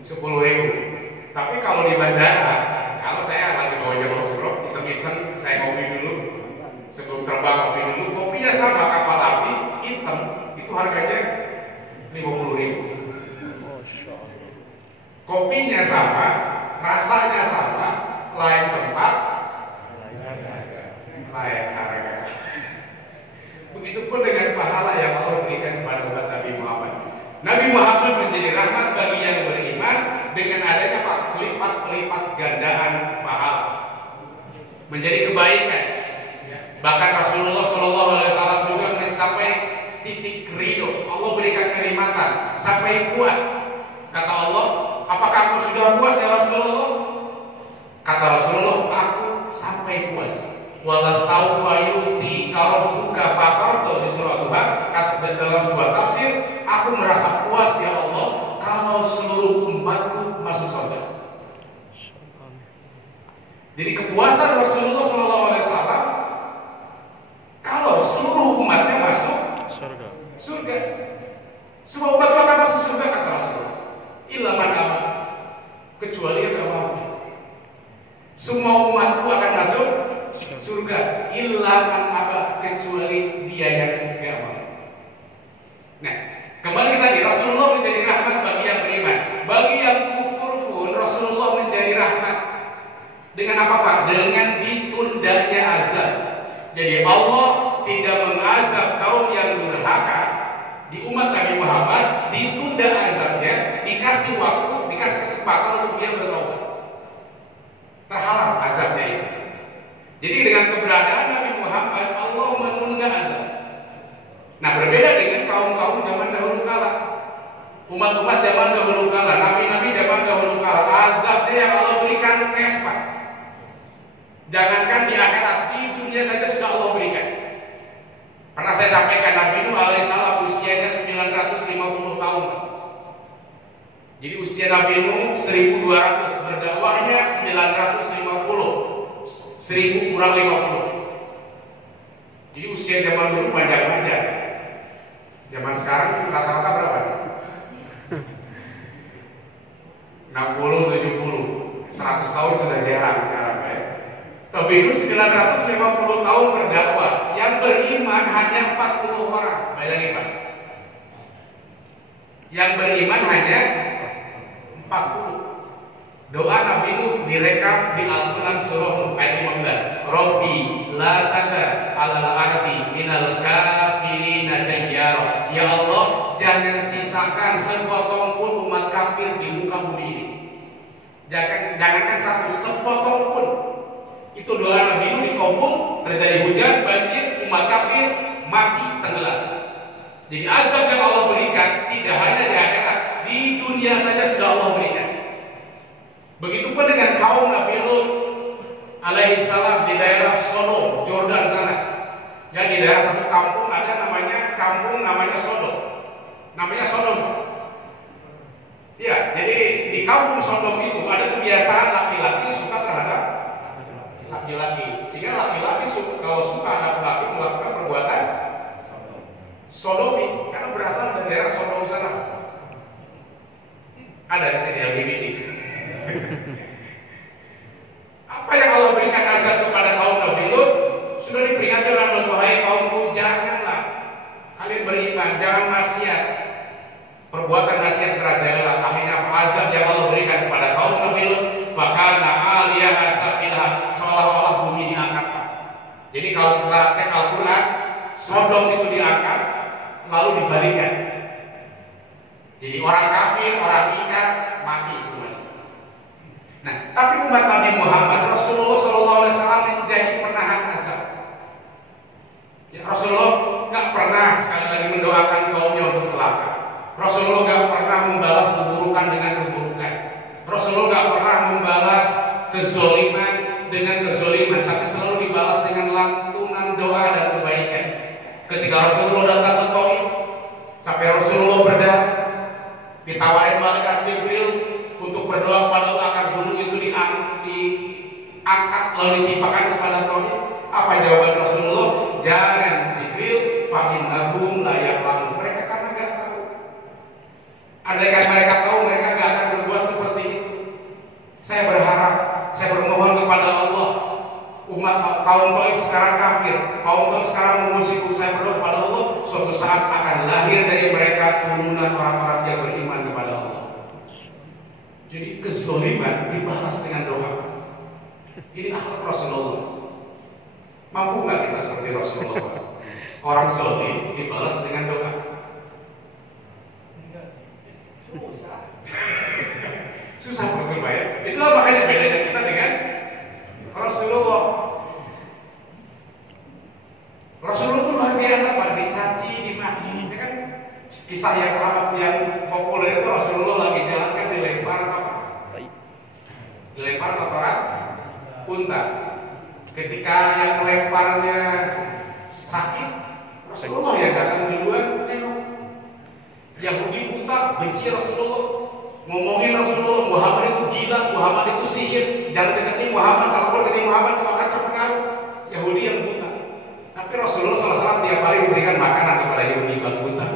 10.000. Tapi kalau di bandara, kalau saya lagi bawa jamaah umroh, iseng-iseng saya ngopi dulu, sebelum terbang ngopi dulu, kopinya sama kapal api hitam, itu harganya 50.000. Kopinya sama, rasanya sama, lain tempat, lain harga. Begitupun dengan pahala yang Allah berikan kepada umat Nabi Muhammad. Nabi Muhammad menjadi rahmat bagi yang beriman dengan adanya pelipat-pelipat gandaan pahala, menjadi kebaikan. Bahkan Rasulullah SAW juga mencapai titik ridho. Allah berikan kenikmatan sampai puas. Kata Allah, apakah aku sudah puas ya Rasulullah? Kata Rasulullah, aku sampai puas. Wala saufa yu'tika rabbuka fatarda di surah Tuhan. Dalam sebuah tafsir, aku merasa puas ya Allah kalau seluruh umatku masuk surga. Jadi kepuasan Rasulullah SAW kalau seluruh umatnya masuk surga. Semua umat akan masuk surga kata Rasulullah. Illa man aba, kecuali yang gak mau. Semua umatku akan masuk surga. Illa man aba, kecuali dia yang gak mau. Nah, kembali tadi Rasulullah menjadi rahmat bagi yang beriman. Bagi yang kufur pun Rasulullah menjadi rahmat. Dengan apa Pak? Dengan ditundanya azab. Jadi Allah tidak mengazab kaum yang durhaka di umat Nabi Muhammad, ditunda azabnya, dikasih waktu, dikasih kesempatan untuk dia bertobat. Terhalang azabnya itu. Jadi dengan keberadaan Nabi Muhammad, Allah menunda azab. Nah, berbeda dengan kaum-kaum zaman dahulu kala. Umat-umat zaman dahulu kala, nabi-nabi zaman dahulu kala, azabnya yang Allah berikan tes Pak. Jangankan di akhirat, di dunia saja sudah Allah berikan. Pernah saya sampaikan Nabi Nuh alaihissalam usianya 950 tahun. Jadi usia Nabi Nuh 1200, berdakwahnya 950, 1000 kurang 50. Jadi usia zaman dulu panjang-panjang. Zaman sekarang rata-rata berapa? 60, 70, 100 tahun sudah jarang sekarang ya. Nabi Nuh 950 tahun berdakwah, yang beriman hanya 40 orang. Bayangin Pak. Yang beriman hanya 40. Doa Nabi Nuh direkam di Al-Quran surah ayat 15. Rabbi la tadar alal ardi minal kafirina dayyara. Ya Allah, jangan sisakan sepotong pun umat kafir di muka bumi ini. Jangankan satu sepotong pun. Itu doa Nabi Nuh dikabul, terjadi hujan, banjir, umat kafir mati tenggelam. Jadi azab yang Allah berikan tidak hanya di akhirat, di dunia saja sudah Allah berikan. Begitupun dengan kaum Nabi Lut alaihi salam di daerah Sodom, Jordan sana. Ya, di daerah satu kampung ada namanya Sodom. Namanya Sodom. Ya, jadi di kampung Sodom itu ada kebiasaan laki-laki suka terhadap laki-laki, sehingga laki-laki kalau suka anak laki melakukan perbuatan sodomi karena berasal dari daerah Sodom sana. Ada di sini LGBT. Apa yang Allah berikan azab kepada kaum Nabi Lut sudah diperingati oleh Allah, wahai kaumku, janganlah kalian beriman, jangan maksiat. Perbuatan maksiat merajalela. Akhirnya azab yang Allah berikan kepada kaum Nabi Lut, fakana aliyaha safilah, seolah-olah bumi diangkat. Jadi kalau setelah Al-Quran Sodom itu diangkat lalu dibalikan. Jadi orang kafir, orang ikat mati semuanya. Nah, tapi umat Nabi Muhammad, Rasulullah SAW menjadi penahan azab. Ya, Rasulullah nggak pernah sekali lagi mendoakan kaumnya untuk celaka. Rasulullah nggak pernah membalas keburukan dengan keburukan. Rasulullah nggak pernah membalas kezoliman dengan kezoliman, tapi selalu dibalas dengan lantunan doa dan kebaikan. Ketika Rasulullah datang ke Taif, sampai Rasulullah berdarah, ditawarin malaikat Jibril untuk berdoa kepada Allah agar gunung itu diangkat lalu ditimpakan kepada Taif. Apa jawaban Rasulullah? Jangan Jibril, fa innahum la ya'lamun. Mereka karena nggak tahu. Andaikan mereka tahu, mereka nggak akan berbuat seperti itu. Saya berharap, saya bermohon kepada Allah, kaum Taif sekarang kafir, kaum Taif sekarang memusikku, saya berdoa kepada Allah, suatu saat akan lahir dari mereka turunan orang-orang yang beriman kepada Allah. Jadi kezaliman dibalas dengan doa. Ini akhlak Rasulullah. Mampu nggak kita seperti Rasulullah? Orang zalim dibalas dengan doa. Susah betul Pak ya. Itulah makanya bedanya kita dengan Rasulullah. Rasulullah itu luar biasa Pak, dicaci, dimaki. Ini kan kisah yang sahabat yang populer itu, Rasulullah lagi jalan kan dilempar apa? Dilempar kotoran unta. Ketika yang melemparnya sakit, Rasulullah yang datang duluan nengok. Yahudi buta, benci Rasulullah, ngomongin Rasulullah, Muhammad itu gila, Muhammad itu sihir, jangan deketin Muhammad, kalau deketin Muhammad kamu akan terpengaruh. Yahudi yang buta. Tapi Rasulullah SAW tiap hari memberikan makanan kepada Yahudi yang buta.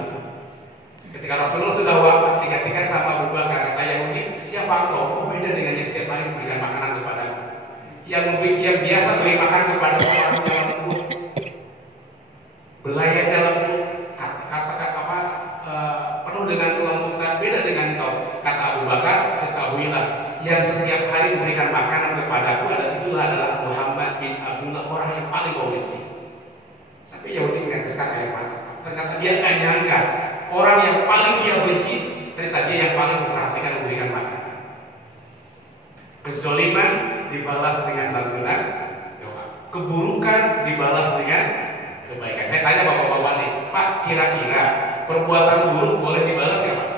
Ketika Rasulullah sudah wafat, digantikan sama Abu Bakar, kata Yahudi, siapa engkau? Oh, beda dengan yang setiap hari memberikan makanan kepada aku. Yang biasa beri makan kepada orang yang lembut, belayarnya lembut, kata-kata penuh dengan kelembutan, beda dengan kau. Kata Abu Bakar, ketahuilah, yang setiap hari memberikan makanan kepadaku adalah Muhammad bin Abdullah, orang yang paling kau benci. Sampai Yahudi meneteskan air mata. Ternyata dia nggak nyangka orang yang paling dia benci, ternyata dia yang paling memperhatikan memberikan makanan. Kezaliman dibalas dengan lantunan doa. Keburukan dibalas dengan kebaikan. Saya tanya bapak-bapak nih, Pak, kira-kira perbuatan buruk boleh dibalas ya Pak?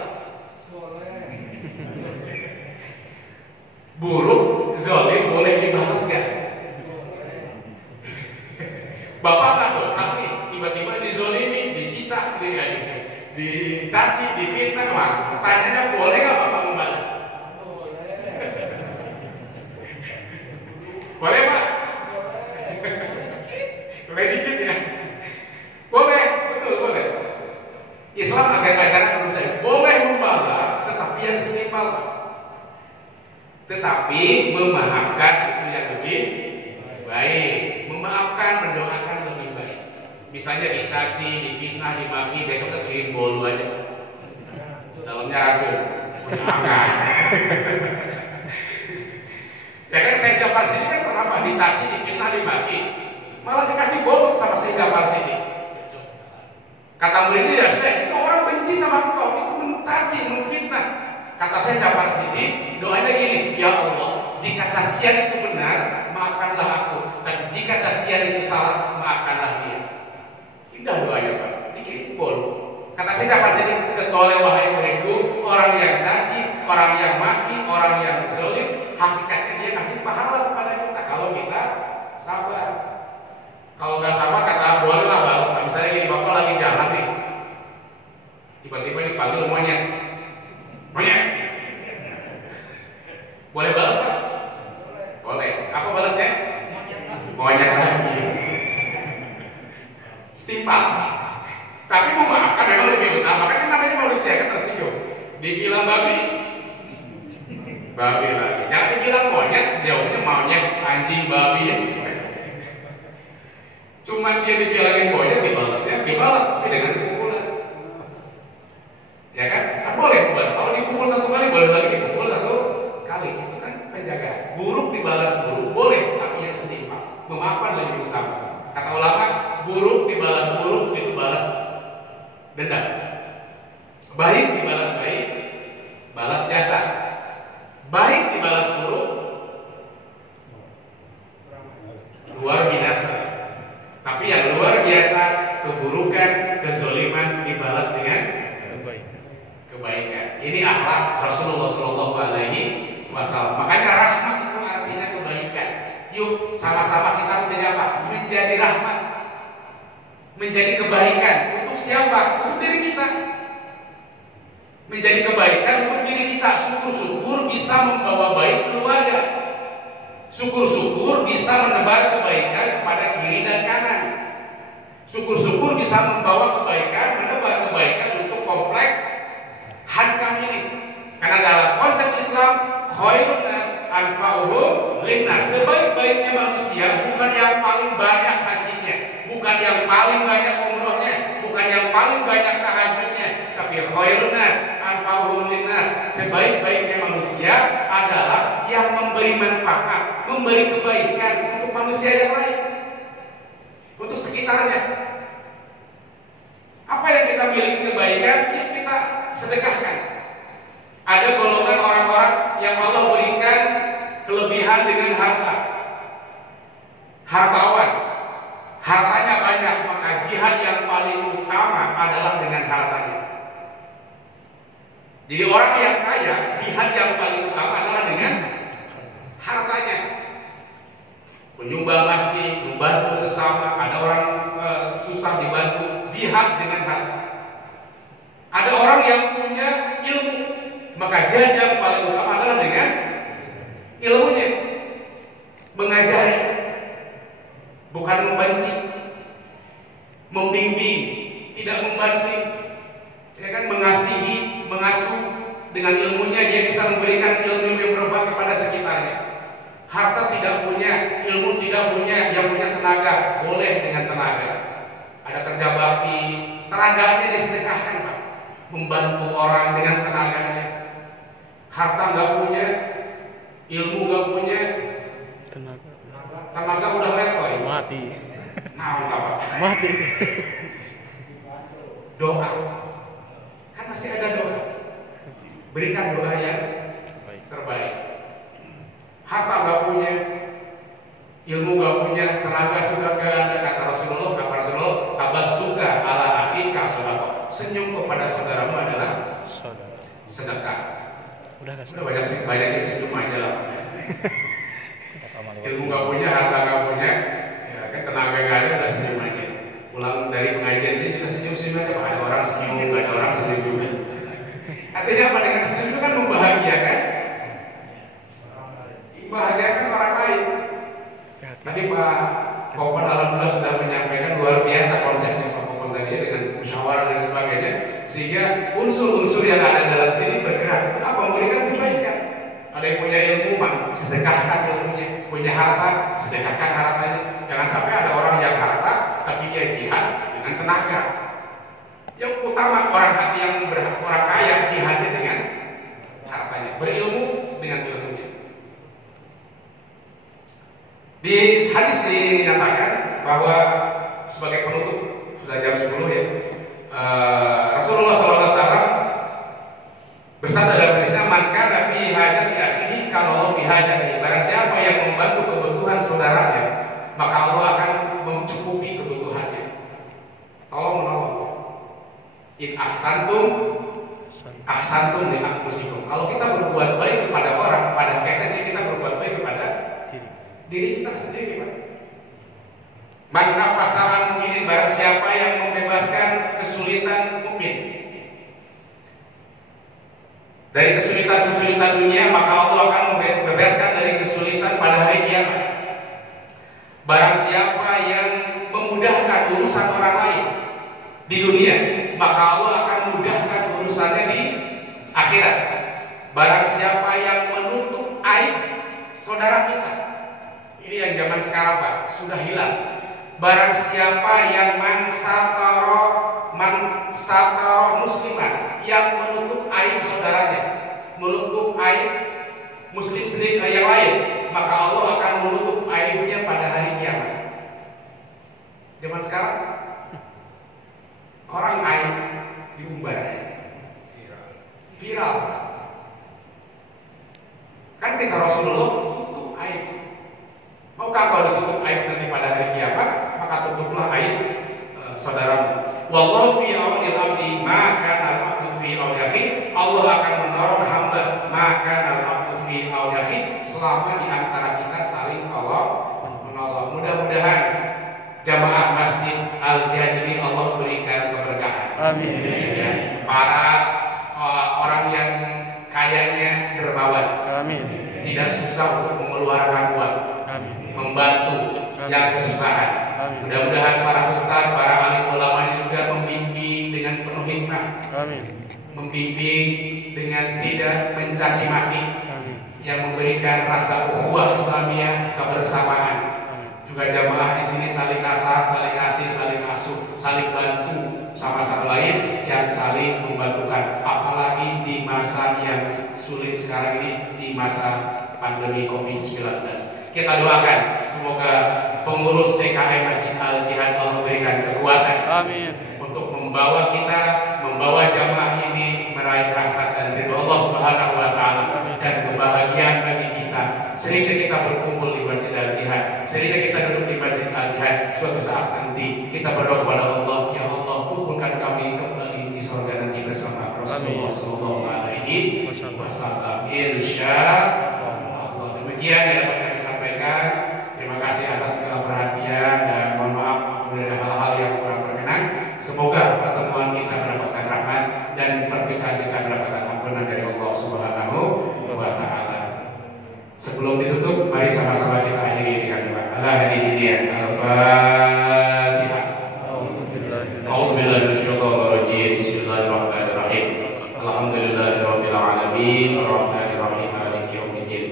Boleh. Buruk, zalim boleh dibalas nggak? Boleh. Bapak nggak dosa nih, tiba-tiba dizalimi, dicicak, dicaci, difitnah, Pak. Pertanyaannya boleh nggak Bapak membalas? Boleh Pak? Boleh dikit ya? Boleh, betul boleh. Islam akan ajaran menurut saya boleh membalas, tetapi yang setimpal. Tetapi memaafkan itu yang lebih baik. Memaafkan, mendoakan lebih baik. Misalnya dicaci, difitnah, dimaki, besok kirim bolu aja. Dalamnya racun. Makan. Ya kan Syekh Jafar sini kan kenapa dicaci, difitnah, dimaki, malah dikasih bolu sama Syekh Jafar sini. Kata muridnya, ya Syekh, itu orang benci sama engkau, itu mencaci, menfitnah. Kata saya Jafar Siddiq, doanya gini, ya Allah, jika cacian itu benar, maafkanlah aku. Dan jika cacian itu salah, maafkanlah dia. Indah doanya Pak, dikirim bol. Kata saya Jafar Siddiq, ketoleh wahai muridku, orang yang caci, orang yang maki, orang yang zalim, hakikatnya dia kasih pahala kepada kita kalau kita sabar. Kalau nggak sabar, kata bolehlah balas. Misalnya gini, bapak lagi jalan nih, tiba-tiba dipanggil monyet. Boleh balas Pak? Boleh. Apa balasnya? Monyet lagi. Setimpal. Tapi memaafkan memang lebih utama. Kan namanya manusia kan tersinggung. Dibilang babi lagi. Jangan dibilang monyet, jauhnya monyet, anjing, babi ya. Cuman dia dibilangin monyet, dibalas tapi dengan pukulan. Ya kan? Kan boleh. Kalau dipukul satu kali, boleh lagi dipukul satu kali. Itu kan penjagaan. Buruk dibalas buruk, boleh, tapi yang setimpal. Memaafkan lebih utama. Kata ulama, buruk dibalas buruk, itu balas dendam. Baik dibalas baik, balas jasa. Baik dibalas buruk, luar binasa. Tapi yang luar biasa, keburukan, kezaliman dibalas dengan kebaikan. Ini akhlak Rasulullah SAW. Makanya rahmat itu artinya kebaikan. Yuk sama-sama kita menjadi apa? Menjadi rahmat, menjadi kebaikan. Untuk siapa? Untuk diri kita. Menjadi kebaikan untuk diri kita. Syukur-syukur bisa membawa baik keluarga. Syukur-syukur bisa menebar kebaikan kepada kiri dan kanan. Syukur-syukur bisa membawa kebaikan, menebar kebaikan untuk komplek hankam ini. Karena dalam konsep Islam, khairun nas anfa'uhum linnas. Sebaik-baiknya manusia bukan yang paling banyak hajinya, bukan yang paling banyak umrohnya, bukan yang paling banyak tahajudnya, tapi khairun nas anfa'uhum linnas. Sebaik-baiknya manusia adalah yang memberi manfaat, memberi kebaikan untuk manusia yang lain, untuk sekitarnya. Apa yang kita miliki kebaikan, ya kita sedekahkan. Ada golongan orang-orang yang Allah berikan kelebihan dengan harta, hartawan, hartanya banyak, maka jihad yang paling utama adalah dengan hartanya. Jadi orang yang kaya, jihad yang paling utama adalah dengan hartanya. Menyumbang masjid, membantu sesama, ada orang susah dibantu, jihad dengan harta. Ada orang yang punya ilmu, maka jihad yang paling utama adalah dengan ilmunya. Mengajari, bukan membenci, membimbing, tidak membanting, ya kan, mengasihi, mengasuh. Dengan ilmunya dia bisa memberikan ilmu yang bermanfaat kepada sekitarnya. Harta tidak punya, ilmu tidak punya, yang punya tenaga, boleh dengan tenaga. Ada kerja bakti, tenaganya disedekahkan Pak. Membantu orang dengan tenaganya. Harta nggak punya, ilmu nggak punya, tenaga udah letoy, mati. Nah, Pak. Mati. Doa, kan masih ada doa. Berikan doa yang terbaik. Harta nggak punya, ilmu nggak punya, tenaga sudah nggak ada. Kata Rasulullah, tabassuka ala akhika shadaqah. Senyum kepada saudaramu adalah sedekah. Udah banyakin senyum aja lah. Ilmu nggak punya, harta nggak punya, ya kan, tenaga nggak ada, udah senyum aja. Pulang dari pengajian sih sudah senyum aja. Ada orang senyum, nggak ada orang senyum juga. Artinya apa? Dengan senyum itu kan membahagiakan, membahagiakan orang lain. Tadi Pak Popon alhamdulillah sudah menyampaikan luar biasa konsepnya Pak Popon tadi ya, dengan musyawarah dan sebagainya, sehingga unsur-unsur yang ada dalam sini bergerak. Untuk apa? Memberikan kebaikan. Ada yang punya ilmu, sedekahkan ilmunya. Punya harta, sedekahkan hartanya. Jangan sampai ada orang yang harta tapi dia jihad dengan tenaga. Yang utama orang kaya jihadnya dengan hartanya, berilmu dengan ilmunya. Di hadis dinyatakan bahwa sebagai penutup, sudah jam 10 ya, Rasulullah SAW bersabda dalam hadisnya, man kana fi hajati akhihi kalau fi hajati. Barang siapa yang membantu kebutuhan saudaranya, maka Allah akan mencukupi kebutuhannya. Tolong menolong. In ahsantum li anfusikum. Kalau kita berbuat baik kepada orang, pada hakikatnya kita berbuat baik kepada diri kita sendiri, Pak. Man nafasa an mu'minin, barang siapa yang membebaskan kesulitan mukmin dari kesulitan-kesulitan dunia, maka Allah akan membebaskan dari kesulitan pada hari kiamat. Barang siapa yang memudahkan urusan orang lain di dunia, maka Allah akan mudahkan urusannya di akhirat. Barang siapa yang menutup aib saudara kita, ini yang zaman sekarang, Pak, sudah hilang. Barang siapa yang man satara musliman, yang menutup aib saudaranya, menutup aib muslim sendiri yang lain, maka Allah akan menutup aibnya pada hari kiamat. Zaman sekarang orang aib diumbar, viral. Kan perintah Rasulullah, tutup aib. Maukah kau ditutup aib nanti pada hari kiamat, maka tutuplah aib saudaramu. Wallahu fi aunil abdi ma kana al-abdu fi auni akhi. Allah akan menolong hamba maka al-abdu fi auni akhi, selama di antara kita saling menolong. Mudah-mudahan jamaah Masjid Al-Jadri Allah berikan keberkahan. Amin. Ya, para orang yang kayanya dermawan. Amin. Tidak susah untuk mengeluarkan uang. Amin. Membantu yang kesusahan. Mudah-mudahan para ustaz, para alim ulama juga membimbing dengan penuh hikmah. Amin. Membimbing dengan tidak mencaci maki. Amin. Yang memberikan rasa ukhuwah Islamiyah, kebersamaan. Amin. Juga jamaah di sini saling asah, saling kasih, saling asuh, saling bantu sama sama lain, yang saling membantukan. Apalagi di masa yang sulit sekarang ini, di masa pandemi COVID-19. Kita doakan semoga pengurus TKM Masjid Al-Jihad Allah berikan kekuatan. Amin. Untuk membawa jamaah ini meraih rahmat dan ridho Allah Subhanahu wa taala dan kebahagiaan bagi kita. Seringnya kita berkumpul di Masjid Al-Jihad, seringnya kita duduk di Masjid Al-Jihad. Suatu saat nanti kita berdoa kepada Allah, ya Allah, kumpulkan kami kembali di surga nanti bersama Rasulullah sallallahu alaihi wasallam. Insyaallah. Demikian yang dapat kami sampaikan. Terima kasih atas segala perhatian dan mohon maaf apabila ada hal-hal yang kurang berkenan. Semoga pertemuan kita mendapatkan rahmat dan perpisahan kita mendapatkan ampunan dari Allah Subhanahu wa taala. Sebelum ditutup, mari sama-sama kita akhiri dengan doa. Ala hadirin al-Fatihah. A'udzubillahi minasyaitonir rajim. Bismillahirrahmanirrahim. Alhamdulillahirabbil alamin, arrahmanir rahim, maliki yaumiddin.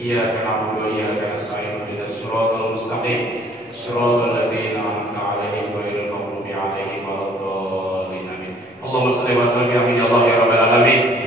Iyyaka na'budu wa iyyaka nasta'in. Ihdinas siratal mustaqim. Siratal ladzina an'amta 'alaihim ghairil maghdubi 'alaihim waladdallin. Amin. Allahumma shalli wa sallim ya Allah ya rabbal alamin.